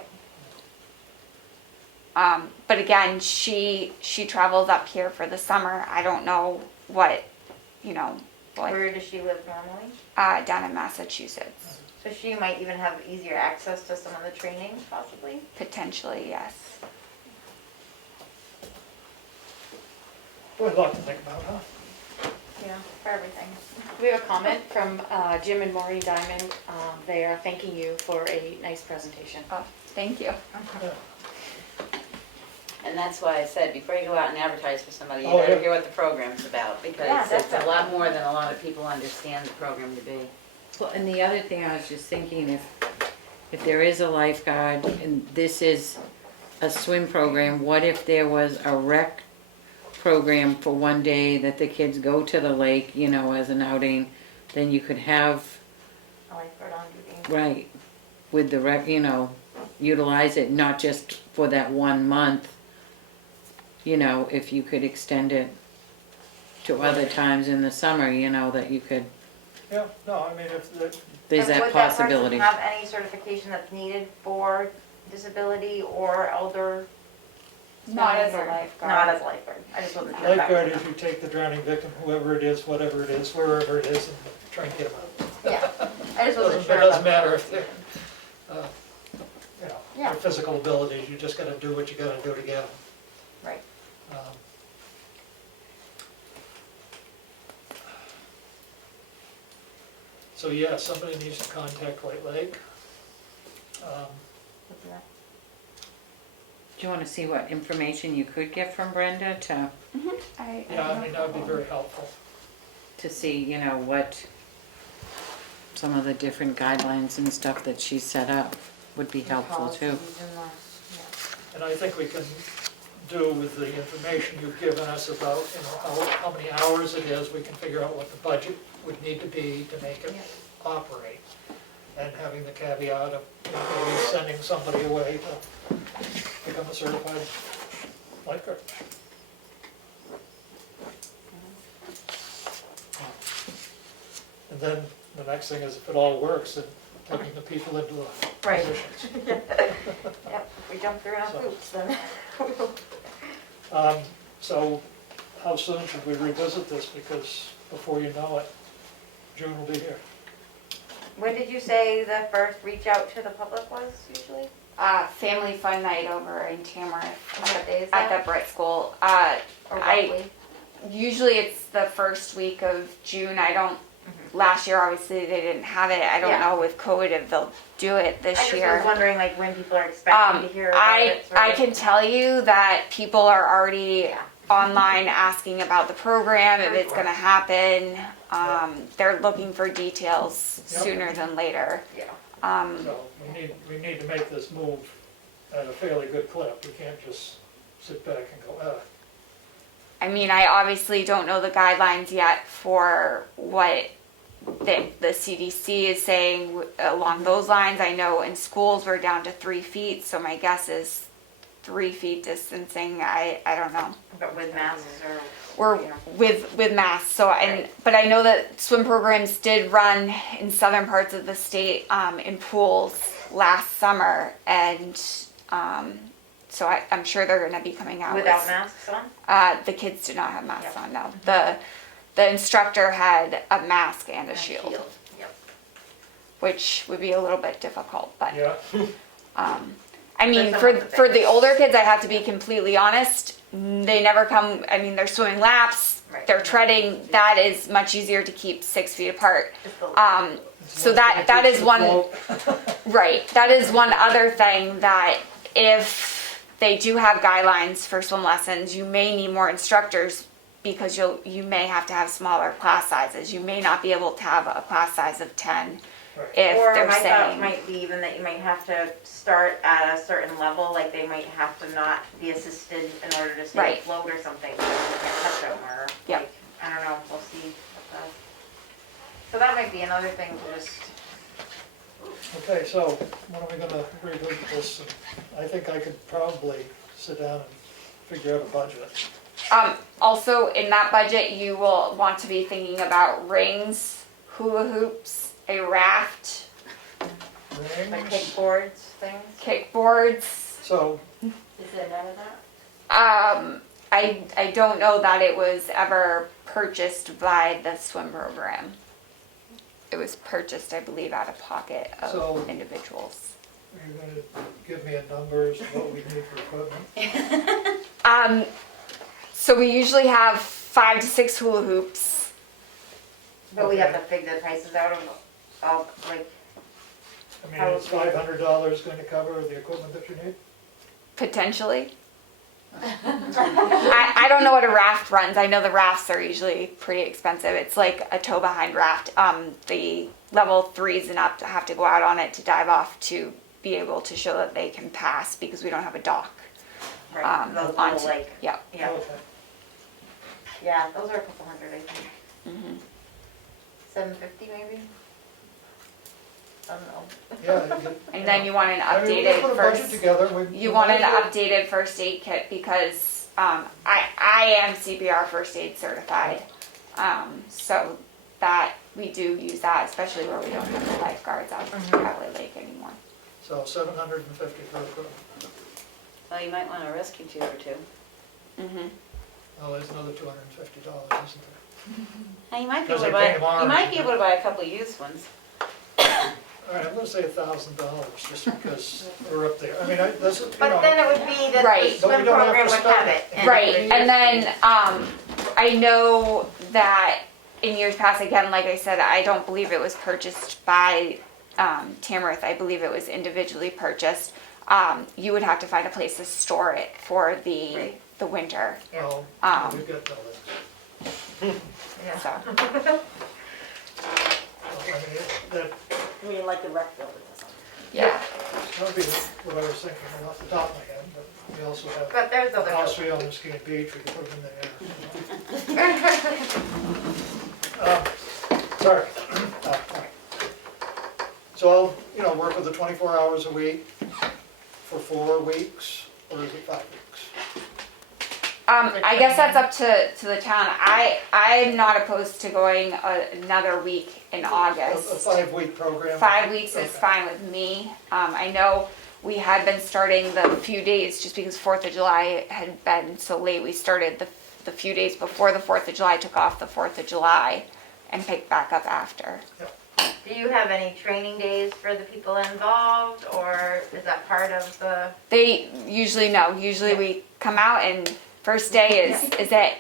But again, she travels up here for the summer. I don't know what, Where does she live normally? down in Massachusetts. So she might even have easier access to some of the training, possibly? Potentially, yes. Boy, a lot to think about, huh? Yeah, for everything. We have a comment from Jim and Maureen Diamond. They are thanking you for a nice presentation. Oh, thank you. Yeah. And that's why I said, before you go out and advertise for somebody, you Oh, better yeah. hear what the program's about, Yeah, because it's a definitely. lot more than a lot of people understand the program to be. Well, and the other thing I was just thinking, if there is a lifeguard and this is a swim program, what if there was a rec program for one day that the kids go to the lake, as an outing, then you could have, A lifeguard on duty. right, with the rec, utilize it, not just for that 1 month, if you could extend it to other times in the summer, that you could, Yeah, no, I mean, if, there's And that would that person possibility. have any certification that's needed for disability or elder? Not as a swimming or- lifeguard. Not as a lifeguard. I just wasn't sure. if that lifeguard was is you take the drowning victim, whoever it is, whatever it is, wherever it is, and try and get them out. Yeah, I just wasn't It sure. doesn't about matter that. if they're, Yeah. their physical abilities, you just gotta do what you gotta do to get them. Right. So yeah, somebody needs to contact White Lake. Do you want to see what information you could get from Brenda to Yeah, I mean, that would be very helpful. see, what some of the different guidelines and stuff that she set up would be helpful too. Policies and the- And I think we can do with the information you've given us about, how many hours it is, we can figure out what the budget would need to be to make it operate. And having the caveat of maybe sending somebody away to become a certified lifeguard. And then the next thing is, if it all works, then taking the people into the Right. positions. Yep, if we jump through enough So- hoops, then. So how soon should we revisit this? Because before you know it, June will be here. When did you say the first reach out to the public was usually? Family fun night over in Tamworth What day is at that? the Brett School. Or roughly? Usually it's the first week of June. I don't last year, obviously, they didn't have it. I don't Yeah. know with COVID if they'll do it I this just year. was wondering like when people are expecting to hear about it. sort I of. can tell you that people are already Yeah. online asking about the program, if it's gonna happen. They're looking for details Yep. sooner than later. Yeah. So we need to make this move at a fairly good clip. We can't just sit back and go, I mean, I obviously don't know the guidelines yet for what the CDC is saying along those lines. I know in schools we're down to 3 feet, so my guess is 3 feet distancing. I don't know. But with masks We're with masks. So but I know that swim programs did run in southern parts of the state in pools last summer, and so I'm sure they're going to be coming out without with, masks on? the kids do not have masks Yep. on. No, the instructor had a mask and a shield, Yep. which would be a little bit difficult. But yeah, I mean, some for of the for the things. older kids, I have to be completely honest. They never come. I mean, they're swimming laps, Right. they're treading. That is much easier to keep 6 feet apart. Just the- So that is one Float. right. That is one other thing that if they do have guidelines for swim lessons, you may need more instructors because you may have to have smaller class sizes. You may not be able to have a class size of 10 Right. if Or they're my thought saying might be even that you might have to start at a certain level, like they might have to not be assisted in order to stay Right. afloat or something, so you can't touch them, or Yep. like, I don't know, we'll see. So that might be another thing to just, Okay, so when are we gonna revisit this? I think I could probably sit down and figure out a budget. Also, in that budget, you will want to be thinking about rings, hula hoops, a raft, like Rings. kickboards, things. kickboards. So, Is there none of that? I don't know that it was ever purchased by the swim program. It was purchased, I believe, out of pocket of So- individuals. are you gonna give me a numbers of what we need for equipment? So we usually have 5 to 6 hula hoops. But we have Okay. to figure the prices out of like, I mean, is $500 going to cover the equipment that you need? Potentially. I don't know what a raft runs. I know the rafts are usually pretty expensive. It's like a tow behind raft. The level 3s and up have to go out on it to dive off to be able to show that they can pass because we don't have a dock. right, those little onto- like, yeah. yeah, Okay. yeah, those are a couple hundred, I think. Mm-hmm. 750 maybe? I don't know. Yeah. And then you want an I mean, we updated put a budget first. together. You want an updated first aid kit because I am CPR first aid certified. So that we do use that, especially where we don't have the lifeguards out at Valley Lake anymore. So 750 for equipment. Well, you might want a rescue tube or two. Mm-hmm. Oh, there's another $250, isn't there? Now, you might be Because able to they buy, paint 'em orange. you might be able to buy a couple of used ones. All right, I'm gonna say $1,000 just because we're up there. I mean, this is, you But know. then it would be that the Right. But we swim don't have program to would spend have it. it. and Right, then and then I know that in years past, again, like I said, I don't believe it was purchased by Tamworth. I believe it was individually purchased. You would have to find a place to store it for the winter. Well, we've got buildings. Yeah. So Well, I mean, that, I mean, like the rec building or something. yeah, that would be what I was thinking off the top of my head, but we also have But there's a other. house we own in Skinny Beach, we could put them in there. Sorry. All right. So I'll, work with the 24 hours a week for 4 weeks, or is it 5 weeks? I guess that's up to the town. I'm not opposed to going another week in A August. 5-week program? 5 weeks is Okay. fine with me. I know we had been starting the few days just because 4th of July had been so late. We started the few days before the 4th of July, took off the 4th of July, and picked back up after. Do you have any training days for the people involved, or is that part of the? They usually know. Usually we come out and First day is it. Okay,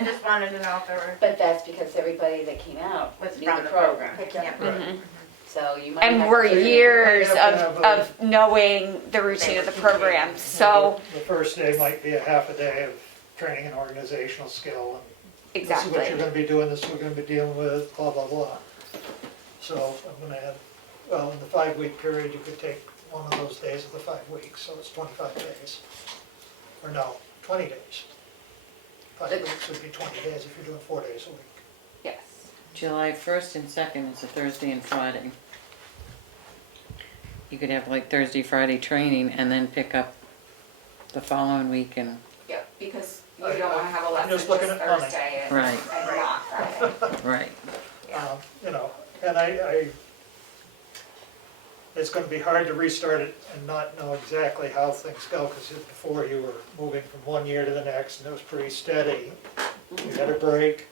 I just wanted to know if there were, But that's because everybody that came out was knew from the the program. Yeah. Right. So you might have. And we're So you years might have to have of knowing the routine of the program. So The first day might be a half a day of training and organizational skill, and this is what you're exactly. gonna be doing, this is what we're gonna be dealing with, blah, blah, blah. So I'm gonna add, well, in the 5-week period, you could take one of those days of the 5 weeks, so it's 25 days. Or no, 20 days. 5 weeks would be 20 days if you're doing 4 days a week. Yes. July 1st and 2nd is a Thursday and Friday. You could have like Thursday, Friday training and then pick up the following week and, Yeah, because you I- don't want to have a I'm lesson just just looking at money. Thursday and Right. and not Friday. right. You know, and it's gonna be hard to restart it and not know exactly how things go, because before you were moving from one year to the next, and it was pretty steady. You had a break.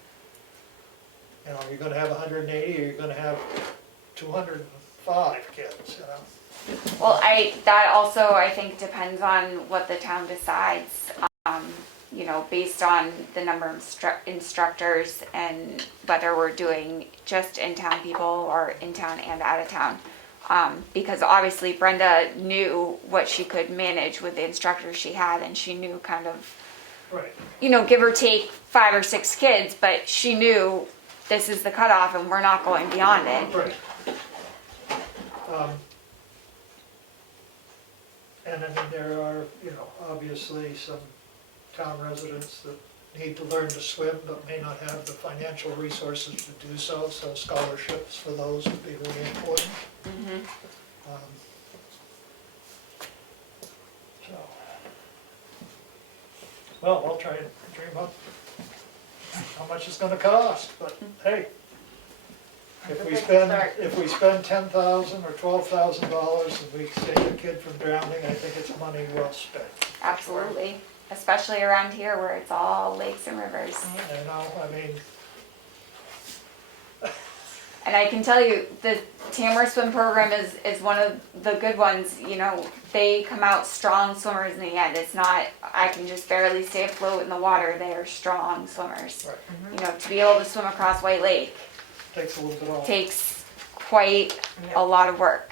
You know, you're gonna have 180, or you're gonna have 205 kids, you know? Well, that also, I think, depends on what the town decides, you know, based on the number of instructors and whether we're doing just in-town people or in-town and out-of-town. Because obviously Brenda knew what she could manage with the instructors she had, and she knew kind of, Right. you know, give or take 5 or 6 kids, but she knew this is the cutoff and we're not going beyond it. Right. And I mean, there are, you know, obviously some town residents that need to learn to swim but may not have the financial resources to do so, so scholarships for those would be really important. Um, So, well, I'll try and dream up how much it's gonna cost, but hey, if we spend $10,000 or $12,000 and we save a kid from drowning, I think it's money well spent. Absolutely, especially around here where it's all lakes and rivers. You know, I mean, And I can tell you, the Tamworth swim program is one of the good ones. You know, they come out strong swimmers in the end. It's not, I can just barely stay afloat in the water. They are strong swimmers. right, You know, to be able to swim across White Lake takes a little bit off. takes quite a lot of work.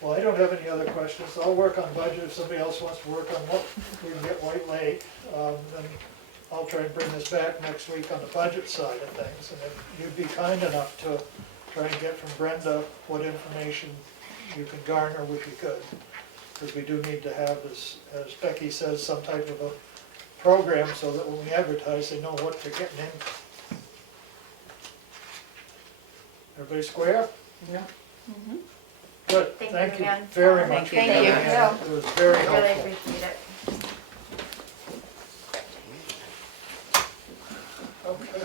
Well, I don't have any other questions. I'll work on budget. If somebody else wants to work on what we can get White Lake, then I'll try and bring this back next week on the budget side of things. And if you'd be kind enough to try and get from Brenda what information you can garner would be good. Because we do need to have this, as Becky says, some type of a program so that when we advertise, they know what they're getting in. Everybody square? Yeah. Good, Thank thank you you again. very much. Thank you. Diana. It was very I really helpful. appreciate it. Okay.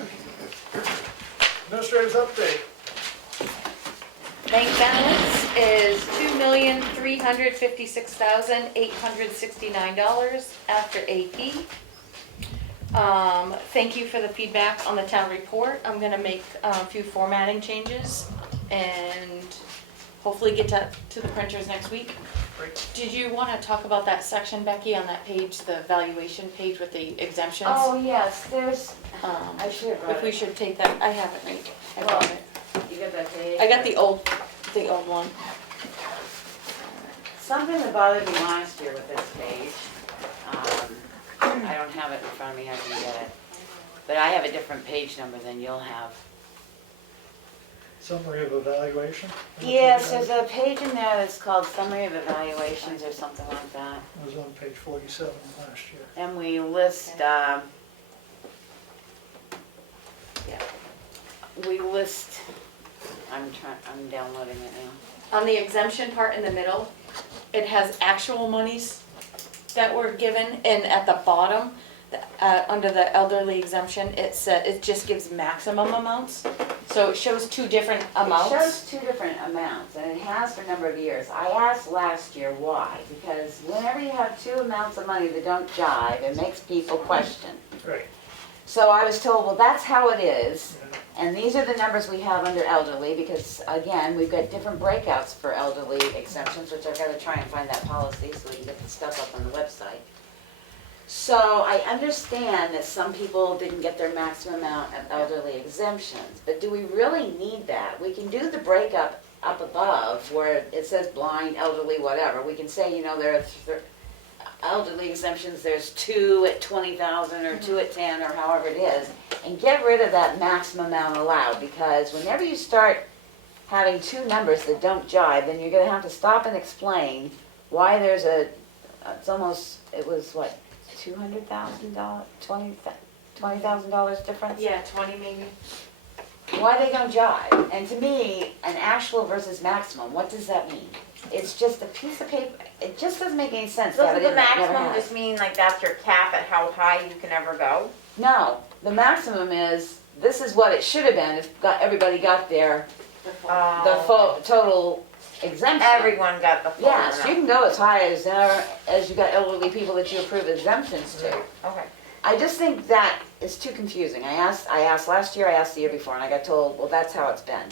Administrator's update. Bank balance is $2,356,869 after AP. Thank you for the feedback on the town report. I'm gonna make a few formatting changes and hopefully get to the printers next week. Great. Did you wanna talk about that section, Becky, on that page, the valuation page with the exemptions? Oh, yes, there's, Um, I should have brought If we it. should take that, I have it right, I got it. You got that page? I got the old one. Something that bothered me last year with this page, I don't have it in front of me, I can get it. But I have a different page number than you'll have. Summary of evaluation. Yes, there's a page in there that's called Summary of Evaluations or something like that. It was on page 47 last year. And we list, I'm downloading it now. On the exemption part in the middle, it has actual monies that were given, and at the bottom, under the elderly exemption, it just gives maximum amounts. So it shows two different It amounts. shows two different amounts, and it has for a number of years. I asked last year why, because whenever you have two amounts of money that don't jive, it makes people question. Right. So I was told, well, that's how it is, And these are the numbers we have under elderly, because again, we've got different breakouts for elderly exemptions, which I've gotta try and find that policy so we can get the stuff up on the website. So I understand that some people didn't get their maximum amount of elderly exemptions, but do we really need that? We can do the breakup up above where it says blind, elderly, whatever. We can say, you know, there are elderly exemptions, there's 2 at 20,000 or 2 at 10 or however it is, and get rid of that maximum amount allowed, because whenever you start having two numbers that don't jive, then you're gonna have to stop and explain why there's it's almost, it was what, $200,000, $20,000 difference? Yeah, 20 maybe. Why they don't jive? And to me, an actual versus maximum, what does that mean? It's just a piece of paper, it just doesn't make any sense. to have Doesn't it the in there. It never maximum has. just mean like that's your cap at how high you can ever go? No, the maximum is, this is what it should have been if everybody got the full, total exemption. Everyone got the full Yes, you amount. can go as high as you got elderly people that you approve exemptions to. Okay. I just think that is too confusing. I asked last year, I asked the year before, and I got told, well, that's how it's been.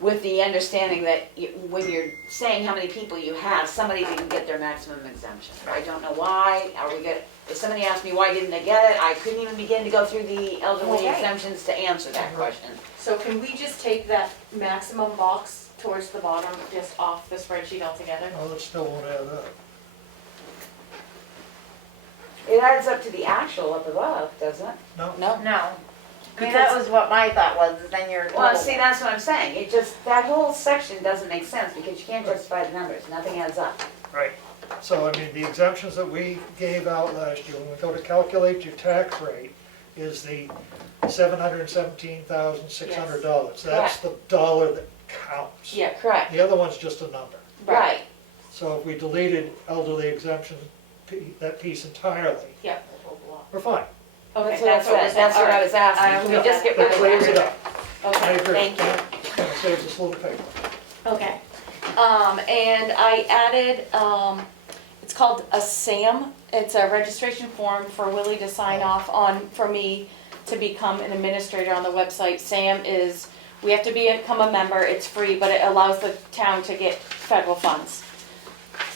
With the understanding that when you're saying how many people you have, somebody didn't get their maximum exemption. I don't know why, if somebody asked me why didn't they get it, I couldn't even begin to go through the elderly Okay. exemptions to answer that question. So can we just take that maximum box towards the bottom, just off the spreadsheet altogether? Well, it still won't add up. It adds up to the actual up above, doesn't it? No, No. No. I mean, that was what my thought was, is then you're. Well, see, that's what I'm saying. It just, that whole section doesn't make sense because you can't justify the numbers. Nothing adds up. right. So, I mean, the exemptions that we gave out last year, when we go to calculate your tax rate, is the $717,600. That's the dollar that counts. Yeah, Correct. The other one's just a number. Right. So if we deleted elderly exemption, that piece entirely, yeah. we're fine. Okay, That's what I said. That's what I was asking. Can we just get rid That of clears it that? up. I Okay, agree. thank you. And it saves us a little paper. Okay. And I added, it's called a SAM. It's a registration form for Willie to sign off on, for me to become an administrator on the website. SAM is, we have to become a member, it's free, but it allows the town to get federal funds.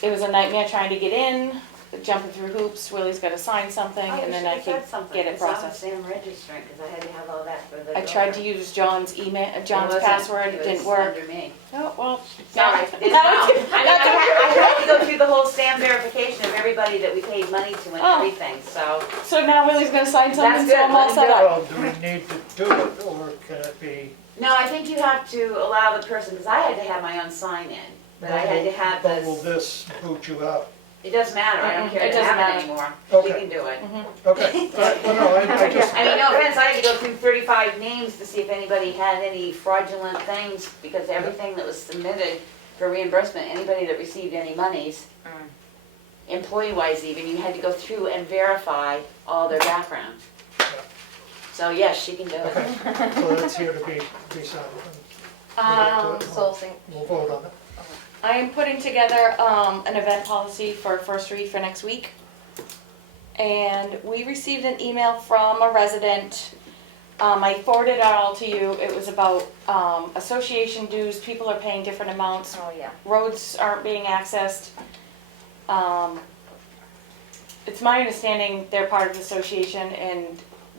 It was a nightmare trying to get in, jumping through hoops, Willie's gotta sign something, and then I could get it processed. I'm registering because I had to have all that for the. I tried to use John's email, John's password, it didn't work. Under me. Oh, well. Sorry, now- didn't know. I mean, I had to go through the whole SAM verification of everybody that we paid money to and Oh. everything, so. So now Willie's gonna sign something, That's so good, I'm all let set him up. Well, do we need to do it, or can it be? No, I think you have to allow the person, because I had to have my own sign-in, but I had to have But will this. this boot you out? It doesn't matter, I don't care It to doesn't have it matter. anymore. Okay. You can do it. Okay, well, no, I just, I mean, no offense, I had to go through 35 names to see if anybody had any fraudulent things, because everything that was submitted for reimbursement, anybody that received any monies, employee-wise even, you had to go through and verify all their background. So yes, she can do it. okay, so that's here to be signed. Soul sync. We'll vote on it. I am putting together an event policy for first read for next week. And we received an email from a resident. I forwarded it all to you. It was about association dues. People are paying different amounts. Oh, yeah. Roads aren't being accessed. It's my understanding they're part of the association and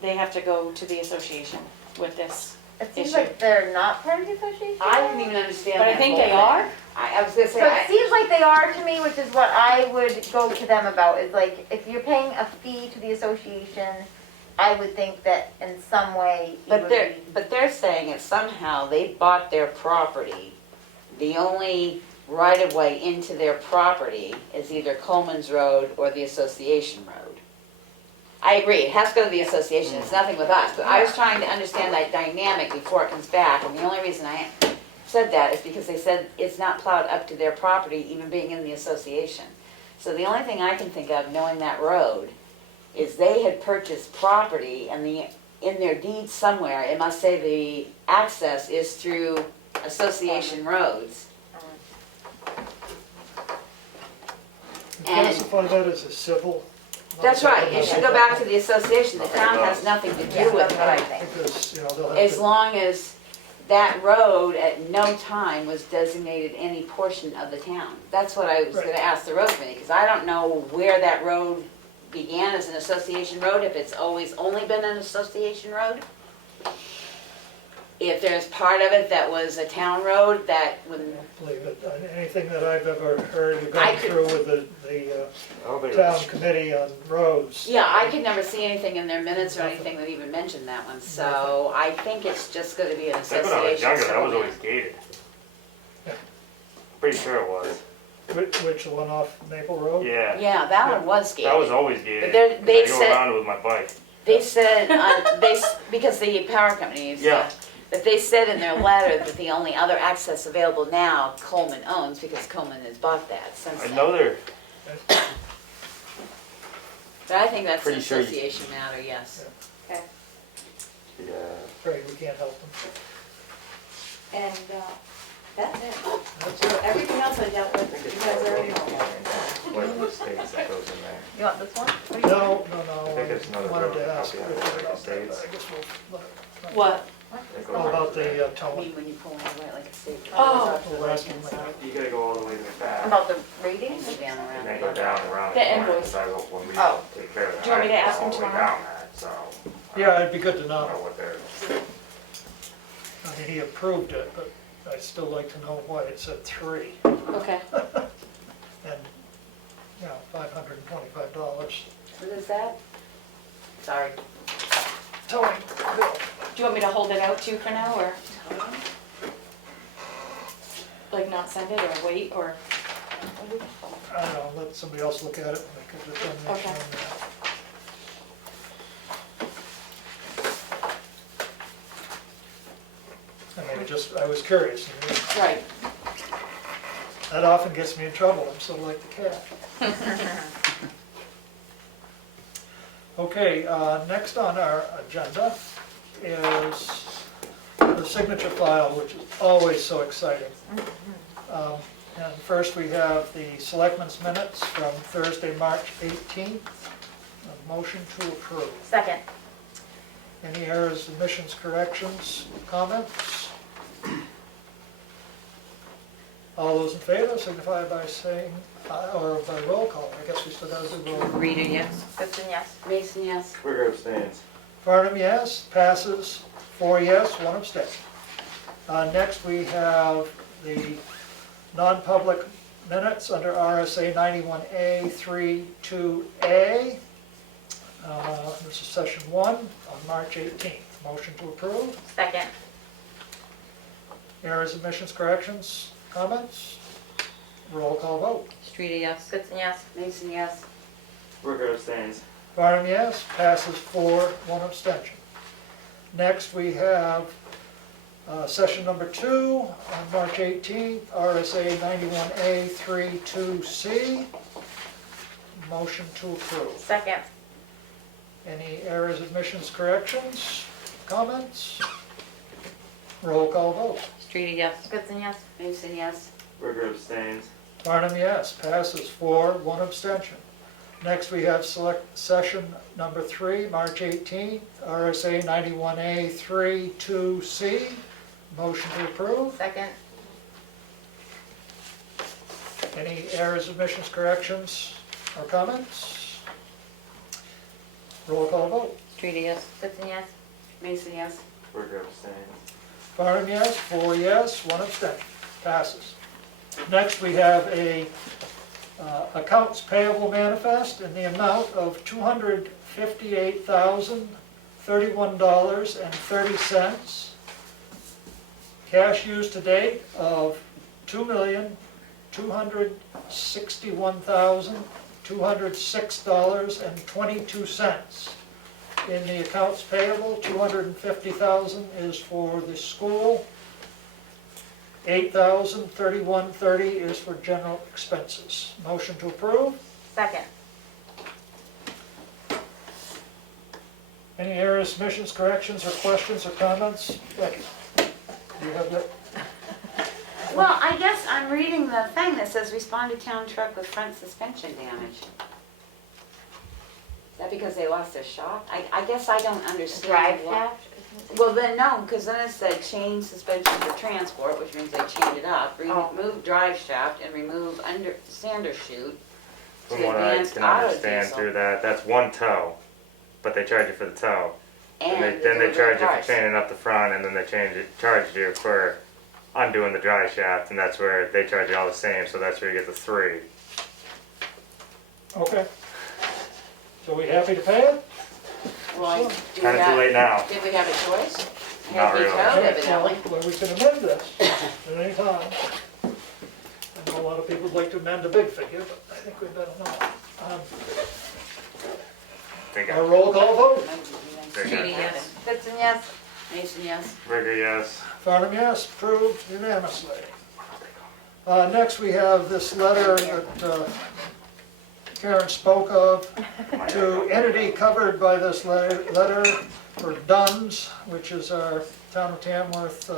they have to go to the association with this. It seems issue. like they're not part of the association. I didn't even understand But I that think whole they thing. are. I was gonna say, So it seems like they are to me, which is what I would go to them about, is like, if you're paying a fee to the association, I would think that in some way you would be. but they're saying that somehow they bought their property. The only right-of-way into their property is either Coleman's Road or the association road. I agree, it has to go to the association, it's nothing with us, but I was trying to understand that dynamic before it comes back, and the only reason I said that is because they said it's not plowed up to their property, even being in the association. So the only thing I can think of, knowing that road, is they had purchased property, and in their deed somewhere, it must say the access is through association roads. You classify that as a civil That's right, it should go back to the association, the town has nothing to Yeah, do with that's what I it. think. Because, you know, they'll have As to, long as that road at no time was designated any portion of the town. That's what I was Right. gonna ask the road committee, because I don't know where that road began as an association road, if it's always only been an association road. If there's part of it that was a town road that when, believe it, anything that I've ever heard, we've I gone could- through with the town committee on roads. yeah, I could never see anything in their minutes or anything that even mentioned that one, so I think it's just gonna be an Back when I was association. younger, that was road. always gated. Yeah. Pretty sure it was. Which, the one off Maple Road? Yeah. Yeah, that one was gated. That was always gated. But they 'cause I said- go around with my bike. They said, because the power companies. Yeah. But they said in their letter that the only other access available now Coleman owns, because Coleman has bought that since I then. know they're, But I think that's an Pretty sure you- association matter, yes. Okay. yeah. Afraid we can't help them. And, that's it. That's So it. everything else I dealt with, you guys already know. Like the states that goes in there. You want this one? No, I think it's another I wanted road to ask copy of Richard the about that, States. but I guess we'll, What? That goes oh, right about to there. the I towing. mean, when you pull in right like a state. Oh. We'll ask him later. You gotta go all the way to the back. About the ratings? Go down around. And then go down around The the corner, invoice. because I go, when we Oh. take care of that. Do you want me to I go ask him all the way tomorrow? down that, so. Yeah, it'd be good to I don't know know. what they're, I mean, he approved it, but I'd still like to know why it said 3. Okay, And, you know, $525. what is that? Sorry. Towing bill. Do you want me to hold it out too for now, or like not send it, or wait, or? I don't know, let somebody else look at it and make a determination Okay. on that. I mean, I was curious. I mean, Right. that often gets me in trouble, I'm sort of like the cat. Okay, next on our agenda is the signature file, which is always so exciting. And first we have the Selectmen's minutes from Thursday, March 18th. A motion to approve. Second. Any errors, omissions, corrections, comments? All those in favor signify by saying, or by roll call. I guess we still gotta do roll. Rita, yes? Goodson, yes. Mason, yes? Quicker abstains. Farnham, yes. Passes, 4 yes, 1 abstention. Next, we have the non-public minutes under RSA 91A 32A. This is session 1 on March 18th. Motion to approve. Second. Errors, omissions, corrections, comments? Roll call vote. Streeter, yes? Goodson, yes. Mason, yes? Quicker abstains. Farnham, yes. Passes 4, 1 abstention. Next, we have session number 2 on March 18th, RSA 91A 32C. Motion to approve. Second. Any errors, omissions, corrections, comments? Roll call vote. Streeter, yes? Goodson, yes. Mason, yes? Quicker abstains. Farnham, yes. Passes 4, 1 abstention. Next, we have session number 3, March 18th, RSA 91A 32C. Motion to approve. Second. Any errors, omissions, corrections, or comments? Roll call vote. Streeter, yes? Goodson, yes. Mason, yes? Quicker abstains. Farnham, yes. 4 yes, 1 abstention. Passes. Next, we have a accounts payable manifest in the amount of $258,031.30. Cash used to date of $2,261,206.22. In the accounts payable, $250,000 is for the school, $8,031.30 is for general expenses. Motion to approve. Second. Any errors, omissions, corrections, or questions or comments? Becky, do you have that? Well, I guess I'm reading the thing that says respond to town truck with front suspension damage. because they lost their shop? I guess I don't understand. Drive why- shaft? Well, then, no, because then it said change suspension for transport, which means they change it up, Oh. remove drive shaft and remove under sander chute to From what I advanced can auto understand diesel. through that, that's one tow, but they charge you for the tow. And Then the they delivery charge you for cars. chaining up the front, and then they charge you for undoing the drive shaft, and that's where they charge you all the same. So that's where you get the 3. Okay. So we happy to pay it? Well, do we Kind of too late now. Did we have a choice? Not Had we really. towed, Okay, evidently. well, we can amend this at any time. I know a lot of people would like to amend a big figure, but I think we better not. They A got roll call vote. Judy, yes. Goodson, yes. Mason, yes. Rigger, yes. Farnum, yes, approved unanimously. Next, we have this letter that Karen spoke of to entity covered by this letter for DUNS, which is our Town of Tamworth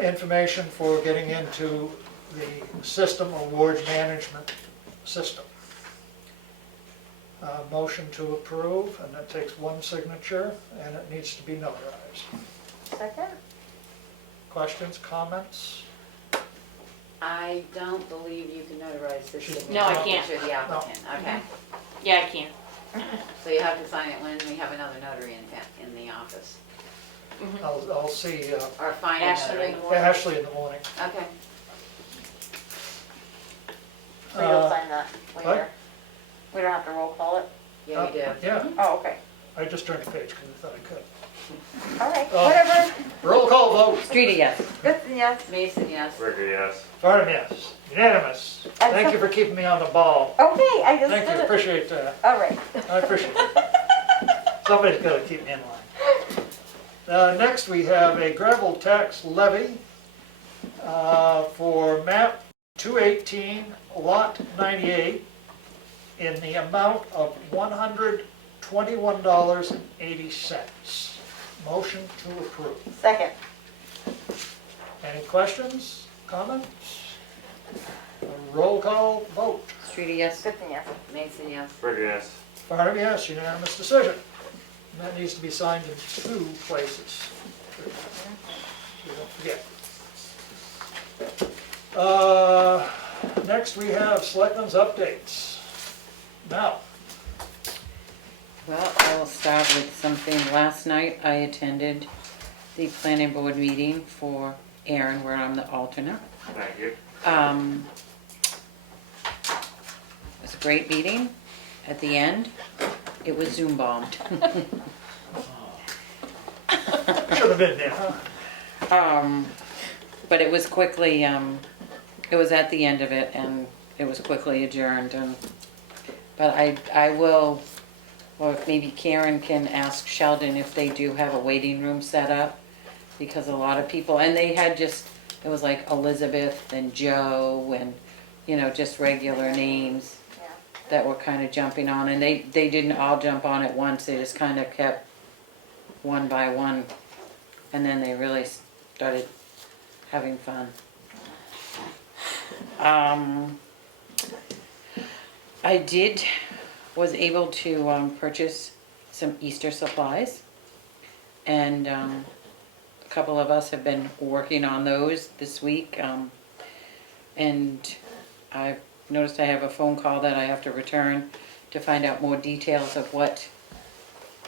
information for getting into the system awards management system. Motion to approve, and that takes one signature, and it needs to be notarized. Second? Questions, comments? I don't believe you can notarize this signature. No, I can't. Because you're the applicant, okay. Yeah, I can. So you have to sign it when we have another notary in the office. I'll see Or find a Ashley. notary. Ashley in the morning. Okay. So you'll sign that what? later? We don't have to roll call it? Yeah, we do. Yeah, Oh, okay. I just turned the page because I thought I could. All right, Oh. whatever. Roll call vote. Streety, yes. Goodson, yes. Mason, yes. Rigger, yes. Farnum, yes. Unanimous. Thank you for keeping me on the ball. Okay, I just Thank did you, it. appreciate that. All right. I appreciate it. Somebody's got to keep me in line. Next, we have a gravel tax levy for map 218, lot 98, in the amount of $121.80. Motion to approve. Second. Any questions, comments? A roll call vote. Streety, yes. Goodson, yes. Mason, yes. Rigger, yes. Farnum, yes, unanimous decision. And that needs to be signed in 2 places. So you don't forget. Next, we have Selectmen's updates. Now, Well, I will start with something. Last night, I attended the planning board meeting for Aaron, where I'm the alternate. Thank you. It was a great meeting. At the end, it was Zoom bombed. should have been there, huh? But it was quickly, it was at the end of it, and it was quickly adjourned. But I will, or if maybe Karen can ask Sheldon if they do have a waiting room set up, because a lot of people, and they had just, it was like Elizabeth and Joe and, just regular names Yeah. that were kind of jumping on, and they didn't all jump on at once. They just kind of kept one by one, and then they really started having fun. I was able to purchase some Easter supplies, and a couple of us have been working on those this week, and I've noticed I have a phone call that I have to return to find out more details of what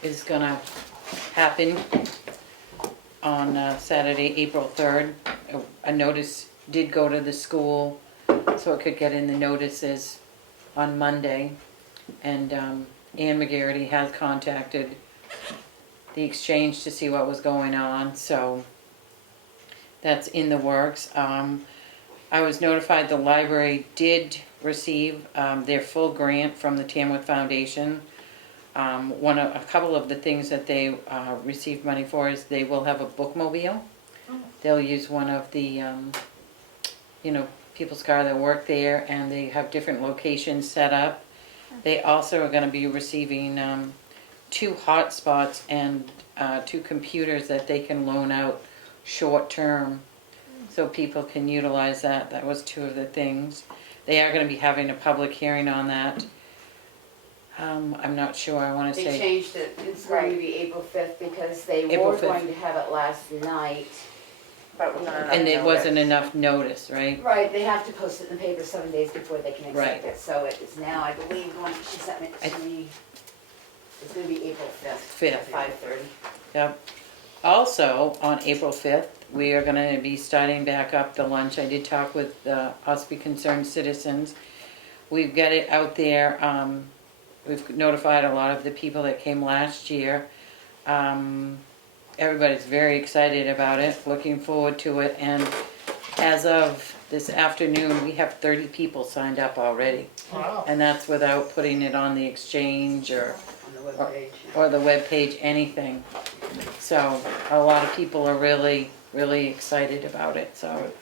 is gonna happen on Saturday, April 3rd. A notice did go to the school, so it could get in the notices on Monday. And Ann McGarity has contacted the exchange to see what was going on, so that's in the works. I was notified the library did receive their full grant from the Tamworth Foundation. A couple of the things that they received money for is they will have a bookmobile. They'll use one of the, people's car that work there, and they have different locations set up. They also are going to be receiving 2 hotspots and 2 computers that they can loan out short term, so people can utilize that. That was 2 of the things. They are going to be having a public hearing on that I'm not sure, I wanna They say, changed it, it's going to Right. be April 5th because they April were 5th. going to have it last night. But we're gonna. and it wasn't enough notice, right? Right, they have to post it in the paper 7 days before they can Right. accept it, so it is now, I believe, going, she sent it to me, it's gonna be April 5th. Fifth. At 5:30. Yep. Also, on April 5th, we are gonna be starting back up the lunch. I did talk with Ospey Concerned Citizens. We've got it out there, we've notified a lot of the people that came last year. Everybody's very excited about it, looking forward to it, and as of this afternoon, we have 30 people signed up already. Wow. And that's without putting it on the exchange or On the webpage. or the webpage, anything. So a lot of people are really, really excited about it, so.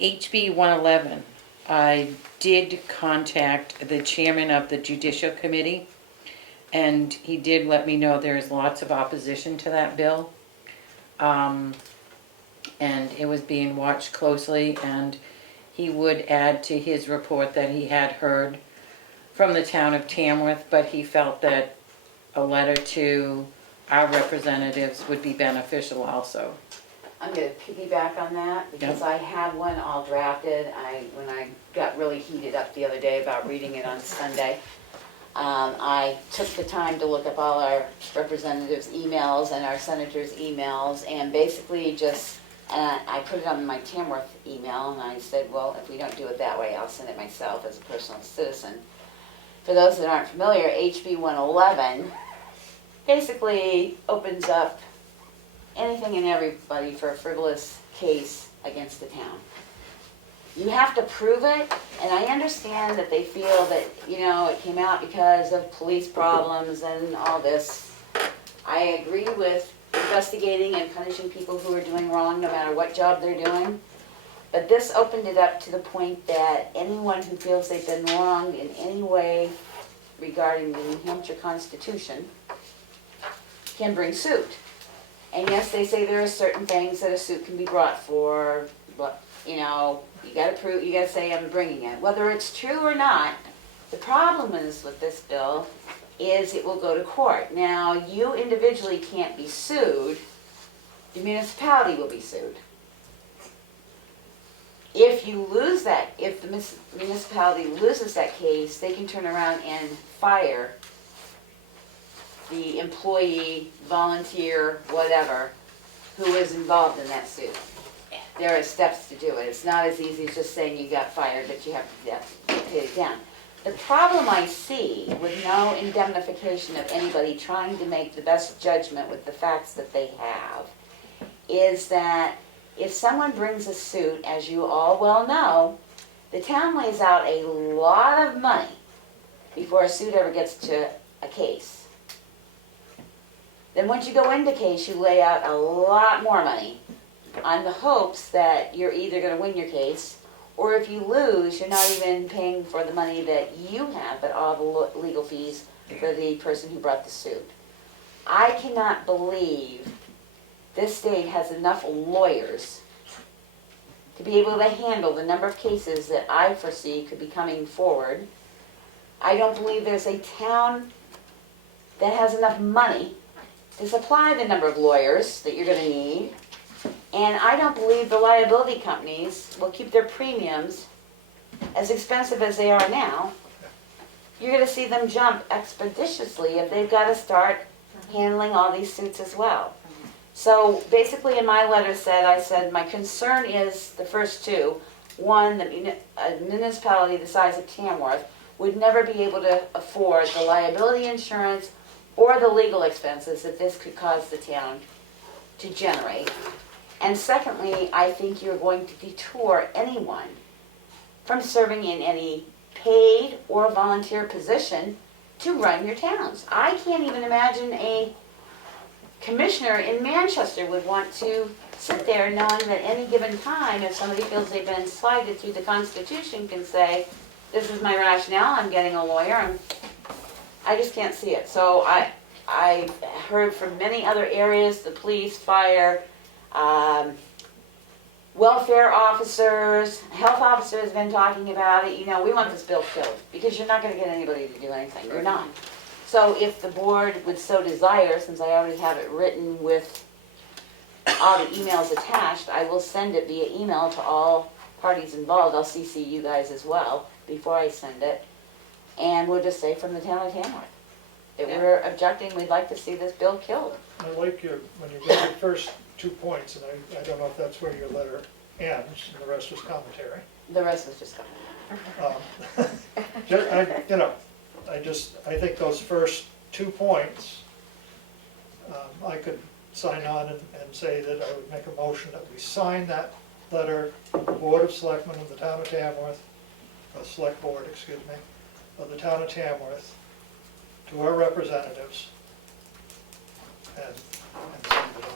HB 111, I did contact the chairman of the Judicial Committee, and he did let me know there is lots of opposition to that bill. And it was being watched closely, and he would add to his report that he had heard from the town of Tamworth, but he felt that a letter to our representatives would be beneficial also. I'm gonna piggyback on that because I had one all drafted. When I got really heated up the other day about reading it on Sunday, I took the time to look up all our representatives' emails and our senators' emails and basically just, I put it on my Tamworth email and I said, well, if we don't do it that way, I'll send it myself as a personal citizen. For those that aren't familiar, HB 111 basically opens up anything and everybody for a frivolous case against the town. You have to prove it, and I understand that they feel that, it came out because of police problems and all this. I agree with investigating and punishing people who are doing wrong, no matter what job they're doing. But this opened it up to the point that anyone who feels they've been wronged in any way regarding the New Hampshire Constitution can bring suit. And yes, they say there are certain things that a suit can be brought for, but, you gotta say I'm bringing it. Whether it's true or not, the problem is with this bill is it will go to court. Now, you individually can't be sued, the municipality will be sued. If you lose that, if the municipality loses that case, they can turn around and fire the employee, volunteer, whatever, who is involved in that suit. There are steps to do it. It's not as easy as just saying you got fired, but you have to pay it down. The problem I see with no indemnification of anybody trying to make the best judgment with the facts that they have is that if someone brings a suit, as you all well know, the town lays out a lot of money before a suit ever gets to a case. Then once you go into case, you lay out a lot more money on the hopes that you're either going to win your case, or if you lose, you're not even paying for the money that you have, but all the legal fees for the person who brought the suit. I cannot believe this state has enough lawyers to be able to handle the number of cases that I foresee could be coming forward. I don't believe there's a town that has enough money to supply the number of lawyers that you're going to need. And I don't believe the liability companies will keep their premiums as expensive as they are now. You're going to see them jump expeditiously if they've got to start handling all these suits as well. So basically in my letter I said my concern is the first two. One, that a municipality the size of Tamworth would never be able to afford the liability insurance or the legal expenses that this could cause the town to generate. And secondly, I think you're going to detour anyone from serving in any paid or volunteer position to run your towns. I can't even imagine a commissioner in Manchester would want to sit there knowing that any given time, if somebody feels they've been slighted through the Constitution, can say, this is my rationale, I'm getting a lawyer, and I just can't see it. So I heard from many other areas, the police, fire, welfare officers, health officer has been talking about it, you know, we want this bill killed, because you're not gonna get anybody to do anything, you're not. So if the board would so desire, since I already have it written with all the emails attached, I will send it via email to all parties involved, I'll CC you guys as well, before I send it. And we'll just say from the town of Tamworth, that we're objecting, we'd like to see this bill killed. I like when you get your first 2 points, and I don't know if that's where your letter ends, and the rest is commentary. The rest is just coming. I think those first 2 points, I could sign on and say that I would make a motion that we sign that letter from the Board of Selectmen of the town of Tamworth, Select Board, excuse me, of the town of Tamworth, to our representatives, and send it on.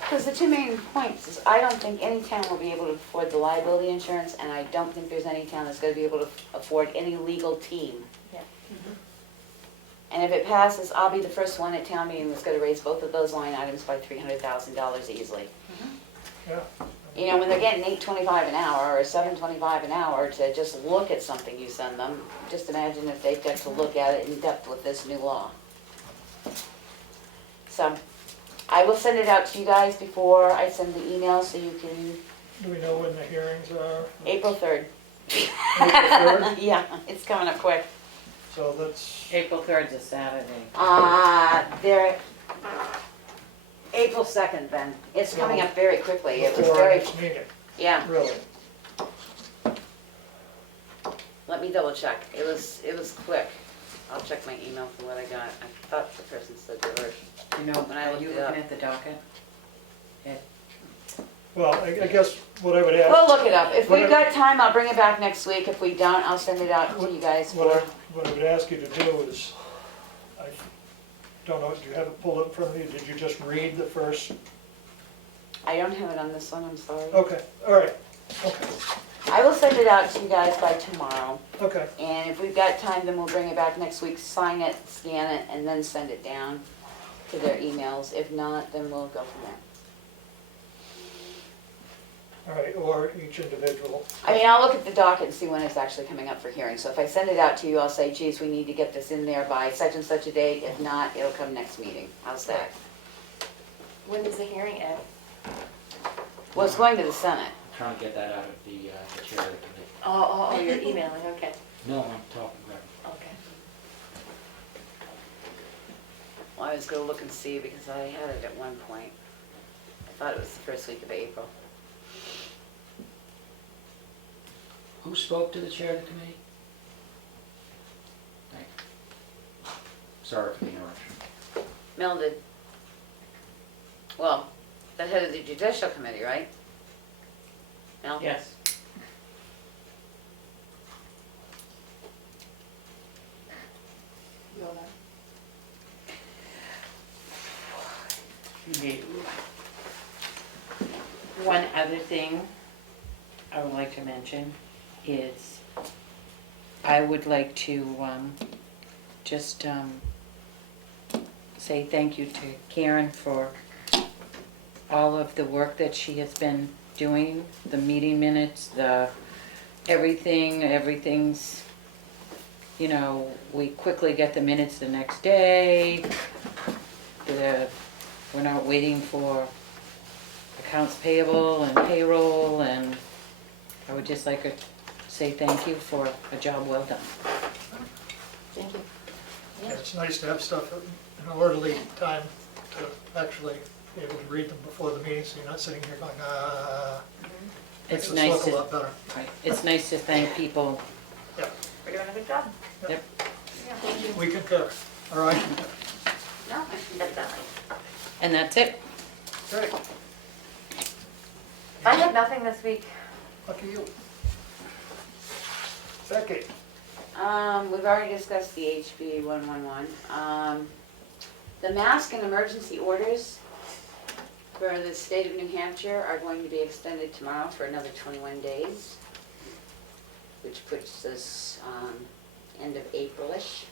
Because the two main points is, I don't think any town will be able to afford the liability insurance, and I don't think there's any town that's gonna be able to afford any legal team. Yeah. And if it passes, I'll be the first one at town meeting that's gonna raise both of those line items by $300,000 easily. Yeah. You know, when they're getting $8.25 an hour or $7.25 an hour to just look at something you send them, just imagine if they get to look at it in depth with this new law. So, I will send it out to you guys before I send the email, so you can, Do we know when the hearings are? April 3rd. April 3rd? Yeah, it's coming up quick. So that's, April 3rd's a Saturday. They're, April 2nd then. It's coming up very quickly. It was before our very, next meeting, yeah, really. let me double check. It was quick. I'll check my email for what I got. I thought the person said they were. You know, When I are looked you it looking up. at the docket? Yeah. Well, I guess what I would ask. We'll look it up. If we've What got time, I'll bring it back next week. If we don't, I'll send it out to you guys What for, what I would ask you to do is, I don't know, do you have it pulled up in front of you? Did you just read the first? I don't have it on this one, I'm sorry. Okay, all right, okay, I will send it out to you guys by tomorrow. okay. And if we've got time, then we'll bring it back next week, sign it, scan it, and then send it down to their emails. If not, then we'll go from there. All right, or each individual. I mean, I'll look at the docket and see when it's actually coming up for hearing. So if I send it out to you, I'll say, geez, we need to get this in there by such and such a date. If not, it'll come next meeting. How's that? When does the hearing end? Well, it's going to the Senate. Trying to get that out of the chair of the committee. Oh, you're emailing, okay, No, I'm talking about. okay. Well, I was gonna look and see because I had it at one point. I thought it was the first week of April. Who spoke to the chair of the committee? Thank you. Sorry for the interruption. Mel did. Well, the head of the Judicial Committee, right? Mel? Yes. One other thing I would like to mention is I would like to just say thank you to Karen for all of the work that she has been doing, the meeting minutes, everything's, you know, we quickly get the minutes the next day. We're not waiting for accounts payable and payroll, and I would just like to say thank you for a job well done. Thank you. Yeah, it's nice to have stuff in an orderly time to actually be able to read them before the meeting, so you're not sitting here going, makes It's us nice look a to, lot better. right, it's nice to thank people. Yeah, We're doing a good job. Yep. we concur, all right? No, I think that's definitely. And that's it. Great, I have nothing this week. lucky you. Becky, We've already discussed the HB 111. The mask and emergency orders for the state of New Hampshire are going to be extended tomorrow for another 21 days, which puts us end of April-ish.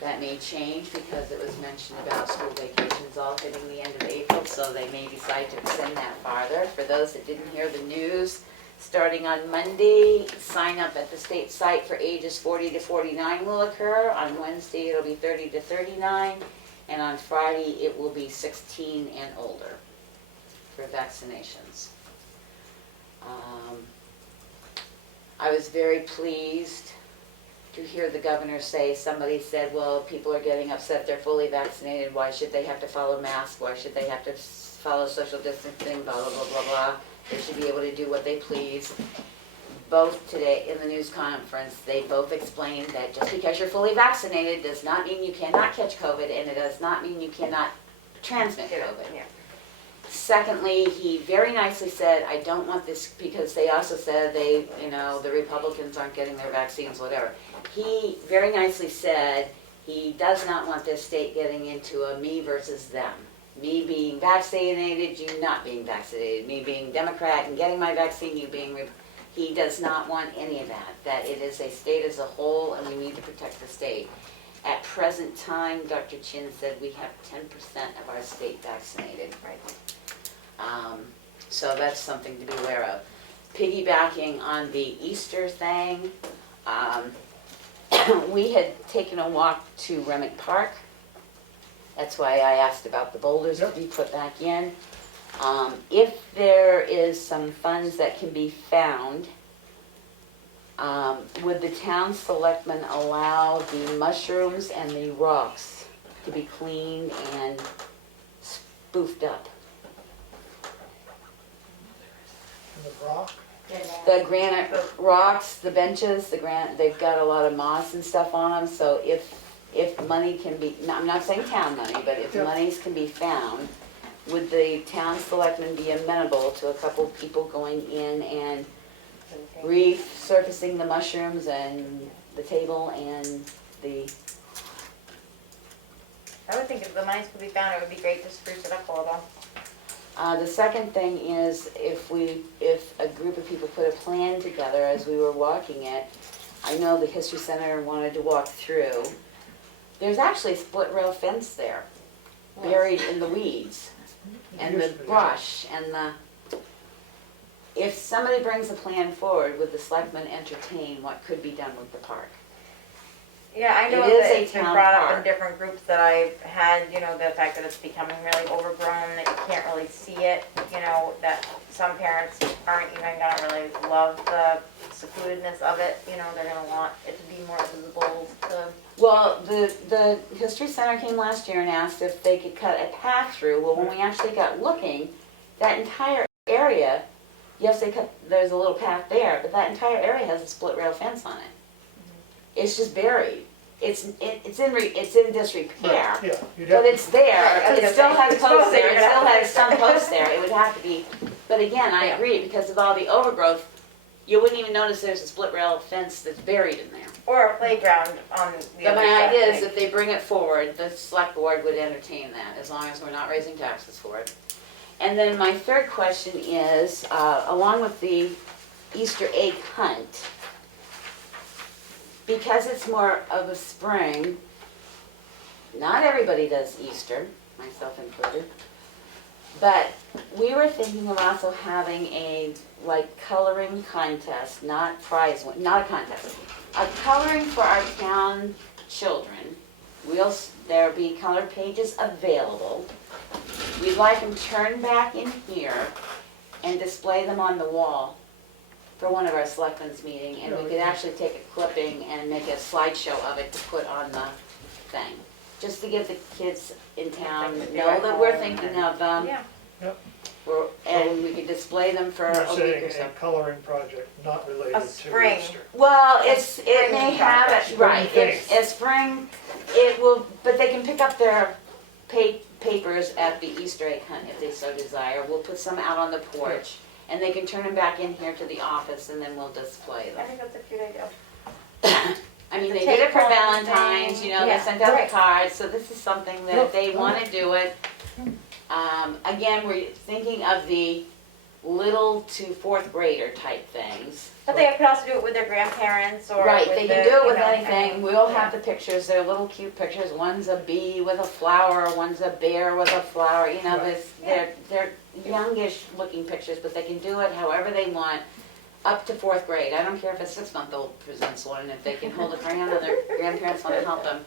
That may change because it was mentioned about school vacations all hitting the end of April, so they may decide to extend that farther. For those that didn't hear the news, starting on Monday, sign up at the state site for ages 40 to 49 will occur. On Wednesday, it'll be 30 to 39, and on Friday, it will be 16 and older for vaccinations. I was very pleased to hear the governor say, somebody said, well, people are getting upset, they're fully vaccinated, why should they have to follow masks, why should they have to follow social distancing, blah, blah, blah, blah, blah. They should be able to do what they please. Both today in the news conference, they both explained that just because you're fully vaccinated does not mean you cannot catch COVID, and it does not mean you cannot transmit COVID. Yeah. Secondly, he very nicely said, I don't want this, because they also said they, the Republicans aren't getting their vaccines, whatever. He very nicely said he does not want this state getting into a me versus them. Me being vaccinated, you not being vaccinated. Me being Democrat and getting my vaccine, you being he does not want any of that. That it is a state as a whole, and we need to protect the state. At present time, Dr. Chin said we have 10% of our state vaccinated. Right. So that's something to be aware of. Piggybacking on the Easter thing, we had taken a walk to Remick Park. That's why I asked about the boulders to be put back in. If there is some funds that can be found, would the town selectmen allow the mushrooms and the rocks to be cleaned and spoofed up? And the rock, The granite rocks, the benches, they've got a lot of moss and stuff on them, so if money can be, I'm not saying town money, but if monies can be found, would the town selectmen be amenable to a couple people going in and resurfacing the mushrooms and the table and the... I would think if the monies could be found, it would be great to spruce it up a little. The second thing is if a group of people put a plan together as we were walking it, I know the History Center wanted to walk through. There's actually a split rail fence there, buried in the weeds and the brush and the... If somebody brings a plan forward, would the selectmen entertain what could be done with the park? Yeah, I know It is that a it's been town brought up in park. different groups that I've had, the fact that it's becoming really overgrown, that you can't really see it, that some parents aren't even gonna really love the secludedness of it, they're gonna want it to be more visible to... Well, the History Center came last year and asked if they could cut a path through. Well, when we actually got looking, that entire area, yes, there's a little path there, but that entire area has a split rail fence on it. It's just buried. It's in disrepair, yeah, you'd but have, it's there. Right, It still has it's posts there. supposed It to, still yeah. has some posts there. It would have to be. But again, I agree, because of all the overgrowth, you wouldn't even notice there's a split rail fence that's buried in there. Or a playground on the But other my side. idea is if they bring it forward, the select board would entertain that, as long as we're not raising taxes for it. And then my third question is, along with the Easter egg hunt, because it's more of a spring, not everybody does Easter, myself included, but we were thinking of also having a coloring contest, not a contest, a coloring for our town children. There'll be color pages available. We'd like them turned back in here and display them on the wall for one of our selectmen's meeting, and we could actually take a clipping and make a slideshow of it to put on the thing, just to give the kids in town know that we're thinking of them. Yeah. And we could display them for you're a week saying or a so. coloring project not related A to spring. Easter. Well, it may have project. it, right, Spring it's a spring, it will, but they can pick up their papers at the Easter egg hunt if they so desire. We'll put some out on the porch, and they can turn them back in here to the office, and then we'll display I them. think that's a cute idea. I mean, The they did it for take-home Valentine's, thing. they Yeah, sent out right. the cards, so this is something that if they wanna do it. Again, we're thinking of the little to fourth grader type things. But they could also do it with their grandparents or Right, with they their, can do it you with know, anything, we'll have the pictures, they're little cute pictures, one's a bee with a flower, one's a bear with a flower, you know, they're youngish looking pictures, but they can do it however they want, up to fourth grade. I don't care if a 6-month-old presents one, if they can hold a crayon and their grandparents want to help them.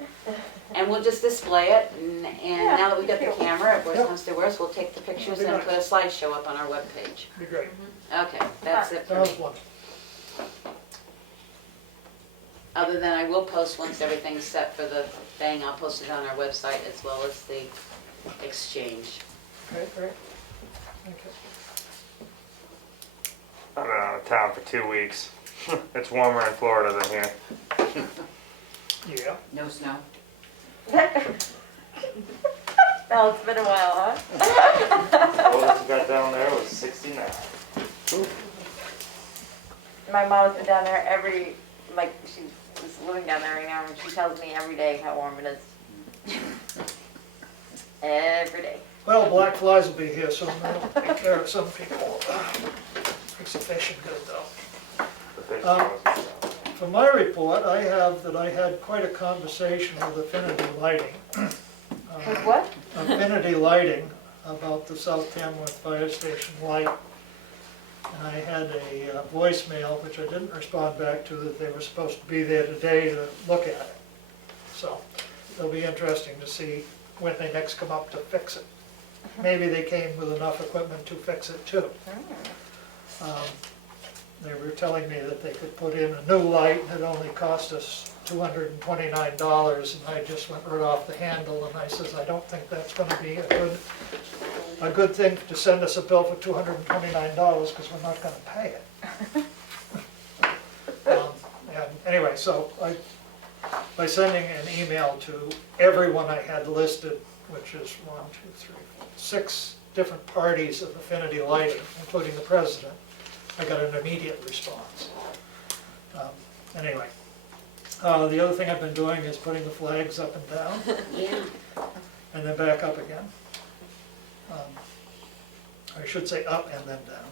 And we'll just display it, and now that we've got the camera, if worse comes to worse, we'll take the pictures and put a slideshow up on our webpage. Be great. Okay, that's it for That me. was one. Other than I will post once everything's set for the thing, I'll post it on our website as well as the exchange. Okay, great. Thank you. I've been out of town for 2 weeks. It's warmer in Florida than here. Yeah. No snow. Oh, it's been a while, huh? Oldest we got down there was 69. My mom's been down there she's living down there right now, and she tells me every day how warm it is. Every day. Well, black flies will be here soon, they'll take care of some people. Makes the fishing good though. The fish Um, was- For my report, I have that I had quite a conversation with Affinity Lighting. With what? Affinity Lighting about the South Tamworth Fire Station light. And I had a voicemail, which I didn't respond back to, that they were supposed to be there today to look at it. So it'll be interesting to see when they next come up to fix it. Maybe they came with enough equipment to fix it too. They were telling me that they could put in a new light and it only cost us $229, and I just went right off the handle and I says, I don't think that's gonna be a good thing to send us a bill for $229 because we're not gonna pay it. And anyway, so by sending an email to everyone I had listed, which is 6 different parties of Affinity Lighting, including the president, I got an immediate response. Anyway, the other thing I've been doing is putting the flags up and down, Yeah. and then back up again. I should say up and then down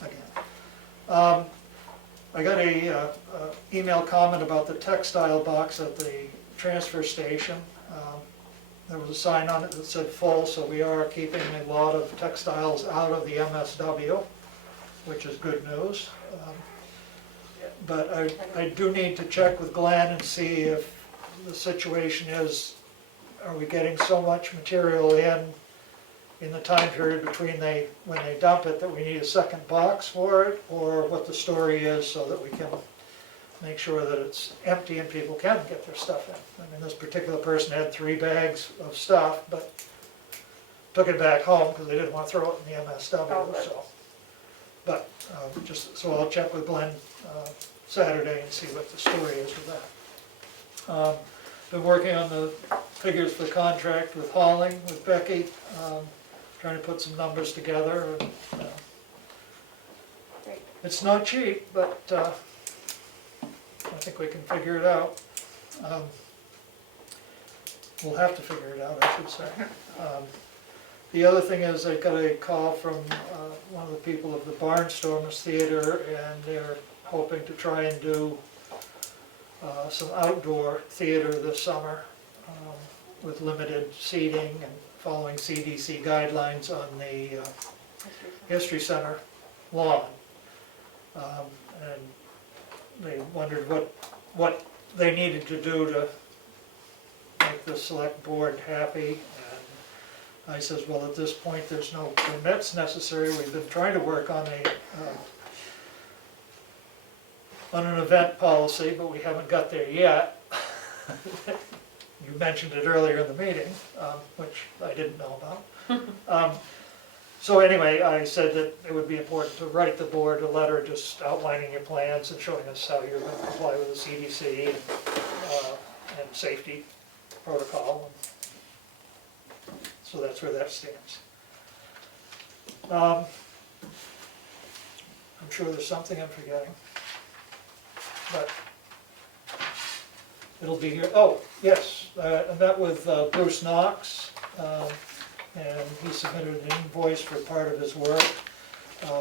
again. I got a email comment about the textile box at the transfer station. There was a sign on it that said full, so we are keeping a lot of textiles out of the MSW, which is good news. But I do need to check with Glenn and see if the situation is, are we getting so much material in the time period between when they dump it that we need a second box for it, or what the story is so that we can make sure that it's empty and people can get their stuff in. I mean, this particular person had 3 bags of stuff, but took it back home because they didn't want to throw it in the MSW, so. But, so I'll check with Glenn Saturday and see what the story is with that. Been working on the figures for the contract with hauling, with Becky, trying to put some numbers together. And, it's not cheap, but I think we can figure it out. We'll have to figure it out, I should say. The other thing is I got a call from one of the people of the Barnstormers Theater, and they're hoping to try and do some outdoor theater this summer with limited seating and following CDC guidelines on the History Center lawn. And they wondered what they needed to do to make the select board happy. I says, well, at this point, there's no permits necessary. We've been trying to work on an event policy, but we haven't got there yet. You mentioned it earlier in the meeting, which I didn't know about. So anyway, I said that it would be important to write the board a letter just outlining your plans and showing us how you're going to comply with the CDC and safety protocol. So that's where that stands. I'm sure there's something I'm forgetting, but it'll be here. Oh, yes, I met with Bruce Knox, and he submitted an invoice for part of his work.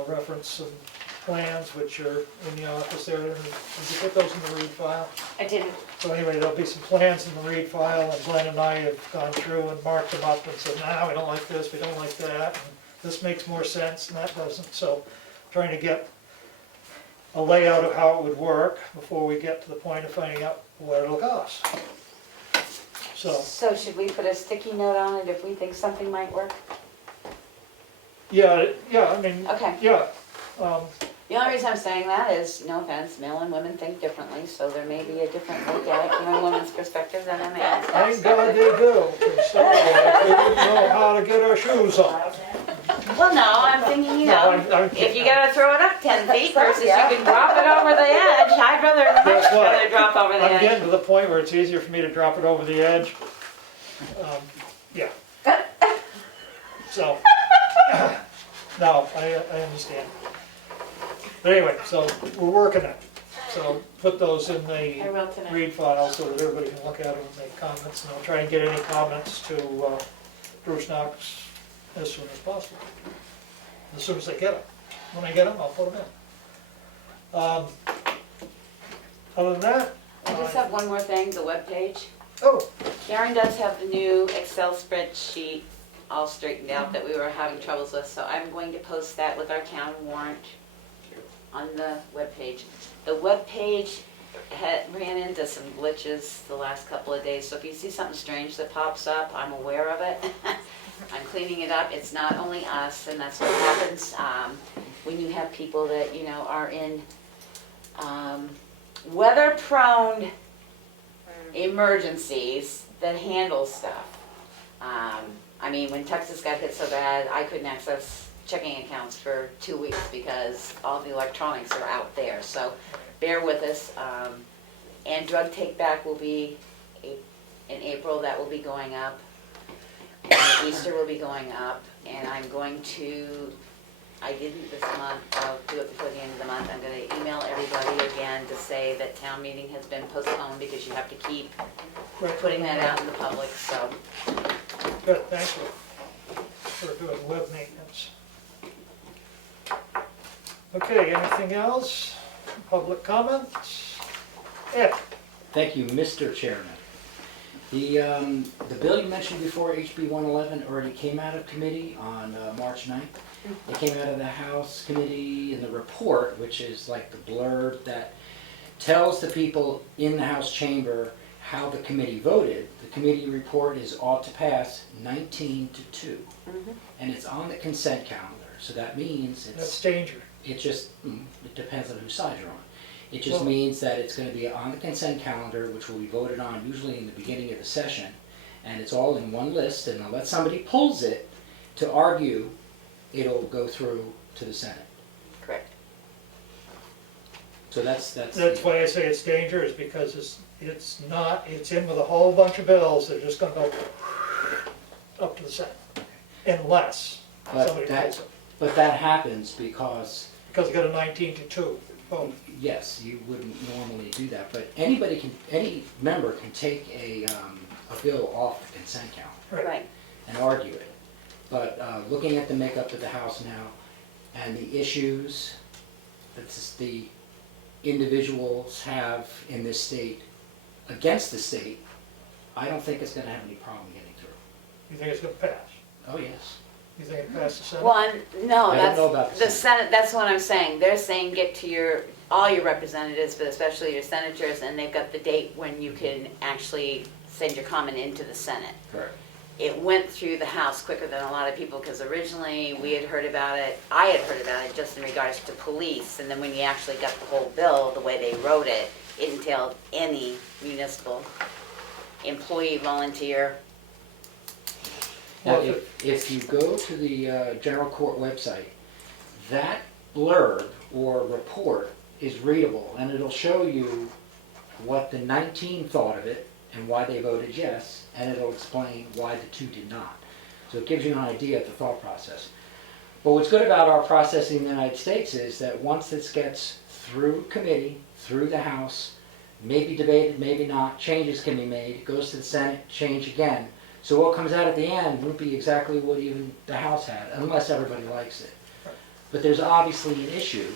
reference some plans which are in the office there. Did you put those in the read file? I didn't. So anyway, there'll be some plans in the read file, and Glenn and I have gone through and marked them up and said, nah, we don't like this, we don't like that, and this makes more sense and that doesn't. So trying to get a layout of how it would work before we get to the point of finding out what it'll cost. So, should we put a sticky note on it if we think something might work? yeah, I mean, Okay. yeah. The only reason I'm saying that is, no offense, men and women think differently, so there may be a different look at it from a woman's perspective than a man's. Thank God they do, because otherwise we wouldn't know how to get our shoes on. Well, no, I'm thinking, you No, know, I'm if kidding. you gotta throw it up 10 feet versus you can drop it over the edge, I'd much Guess what? rather drop over the I'm edge. getting to the point where it's easier for me to drop it over the edge. Yeah. So, no, I understand. But anyway, so we're working it. So put those in I the will tonight. read file so that everybody can look at them and make comments. And I'll try and get any comments to Bruce Knox as soon as possible. As soon as I get them. When I get them, I'll put them in. Other than that, I just have one more thing, the webpage. oh, Karen does have the new Excel spreadsheet all straightened out that we were having troubles with, so I'm going to post that with our town warrant on the webpage. The webpage ran into some glitches the last couple of days, so if you see something strange that pops up, I'm aware of it. I'm cleaning it up. It's not only us, and that's what happens when you have people that, you know, are in weather-prone emergencies that handle stuff. I mean, when Texas got hit so bad, I couldn't access checking accounts for 2 weeks because all the electronics are out there. So bear with us. And drug take back will be in April. That will be going up. And Easter will be going up. And I'm going to, I didn't this month, I'll do it before the end of the month. I'm going to email everybody again to say that town meeting has been postponed because you have to keep putting that out in the public, so. good, thank you for doing web maintenance. Okay, anything else? Public comments? Ed? Thank you, Mr. Chairman. The bill you mentioned before, HB 111, already came out of committee on March 9th. It came out of the House committee in the report, which is like the blurb that tells the people in the House chamber how the committee voted. The committee report is ought to pass 19-2. And it's on the consent calendar, so that means That's danger. it just, it depends on whose side you're on. It just Well- means that it's gonna be on the consent calendar, which will be voted on usually in the beginning of the session. And it's all in one list, and unless somebody pulls it to argue, it'll go through to the Senate. Correct. So that's. That's why I say it's dangerous, because it's not, it's in with a whole bunch of bills that are just gonna go up to the Senate. Unless But somebody pulls it. But that happens because, Because it got a 19-2 vote. yes, you wouldn't normally do that, but any member can take a bill off the consent calendar Right. and argue it. But looking at the makeup of the House now and the issues that the individuals have in this state against the state, I don't think it's gonna have any problem getting through. You think it's gonna pass? Oh, yes. You think it passed the Senate? Well, no, I don't know about that's, the the Senate, that's what I'm saying. They're saying get to all your representatives, but especially your senators, and they've got the date when you can actually send your comment into the Senate. Correct. It went through the House quicker than a lot of people, because originally we had heard about it, I had heard about it just in regards to police, and then when you actually got the whole bill, the way they wrote it, it entailed any municipal employee, volunteer. Now, Well, if you go to the general court website, that blurb or report is readable, and it'll show you what the 19 thought of it and why they voted yes, and it'll explain why the 2 did not. So it gives you an idea of the thought process. But what's good about our process in the United States is that once this gets through committee, through the House, maybe debated, maybe not, changes can be made, it goes to the Senate, change again. So what comes out at the end won't be exactly what even the House had, unless everybody likes it. But there's obviously an issue.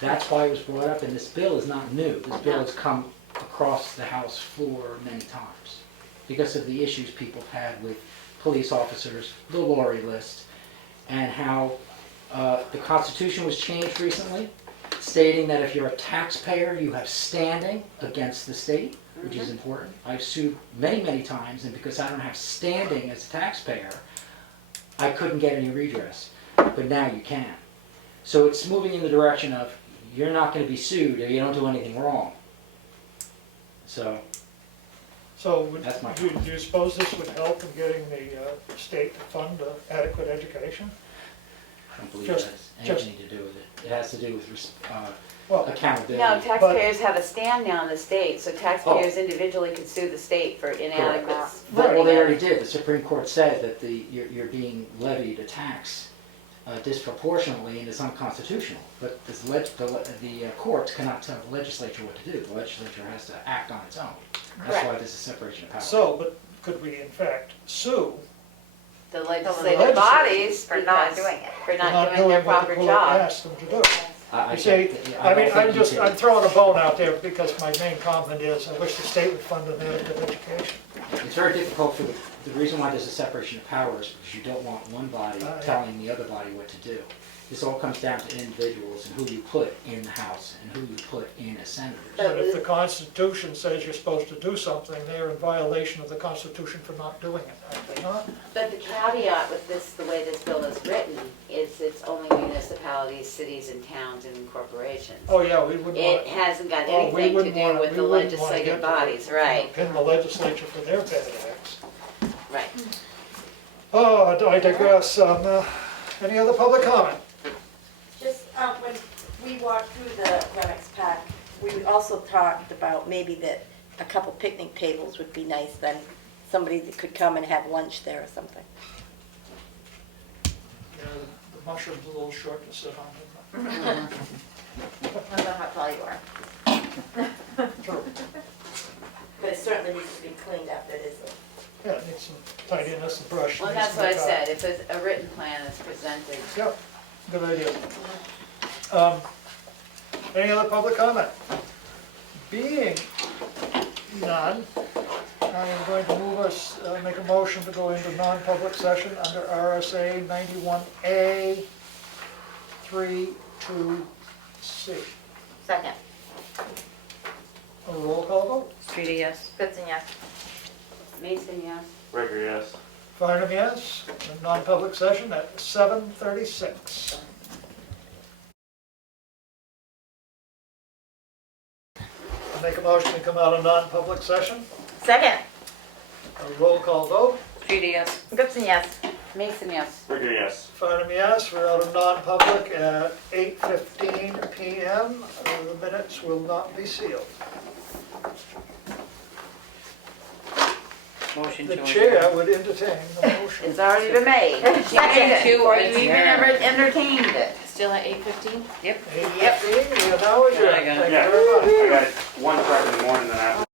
That's why it was brought up, and this bill is not new. This bill has come across the House floor many times because of the issues people have had with police officers, the lorry list, and how the Constitution was changed recently, stating that if you're a taxpayer, you have standing against the state, which is important. I've sued many, many times, and because I don't have standing as a taxpayer, I couldn't get any redress. But now you can. So it's moving in the direction of you're not going to be sued if you don't do anything wrong. So That's my do you suppose this would help in getting the state to fund adequate education? I don't believe Just- it has anything to do with it. It has to do with Well, accountability. No, taxpayers have a stand now in the state, so taxpayers individually could sue the state for inadequate Right. Well, funding. they already did. The Supreme Court said that you're being levied a tax disproportionately and it's unconstitutional. But the courts cannot tell the legislature what to do. The legislature has to act on its own. That's why this is separation of powers. so, but could we in fact sue The legislative legislative bodies For not because- doing it. For for not doing their what the proper court job. asked them to do? I You see, don't I mean, think you I'm can. throwing a bone out there because my main comment is I wish the state would fund an adequate education. It's very difficult for the reason why there's a separation of powers, because you don't want one body Yeah. telling the other body what to do. This all comes down to individuals and who you put in the House and who you put in as senators. But if the Constitution says you're supposed to do something, they're in violation of the Constitution for not doing it, are they not? But the caveat with this, the way this bill is written, is it's only municipalities, cities and towns and corporations. Oh, yeah, we wouldn't It want, hasn't got oh, we anything to wouldn't do want, with we the wouldn't want to legislative get bodies, right, pin the legislature for their bad acts. right. Oh, I digress. Any other public comment? Just, when we walked through the Remex pack, we also talked about maybe that a couple picnic tables would be nice, then somebody that could come and have lunch there or something. Yeah, the mushroom's a little short to sit on, isn't Depends on how tall you are. it? True. But it certainly needs to be cleaned up, it is. Yeah, it needs some tidiness and brush. Well, needs that's some what I top. said, if it's a written plan that's presented. Yep, good idea. Any other public comment? Being none, I am going to move us, make a motion to go into non-public session under RSA 91A 3(2)(c). Second. A roll call vote. Streety, yes. Goodson, yes. Mason, yes? Ricker, yes. Farnham, yes. In non-public session at 7:36. Make a motion to come out of non-public session. Second. A roll call vote. Streety, yes. Goodson, yes. Mason, yes? Ricker, yes. Farnham, yes. We're out of non-public at 8:15 PM. The minutes will not be sealed. Motion to The adjourn. chair would entertain the motion. It's already been made. Second, to before you even adjourn. ever entertained it. Still at 8:15? Yep. 8:15, we are now adjourned. I got it. Thank you very much. I got one truck in the morning, then I have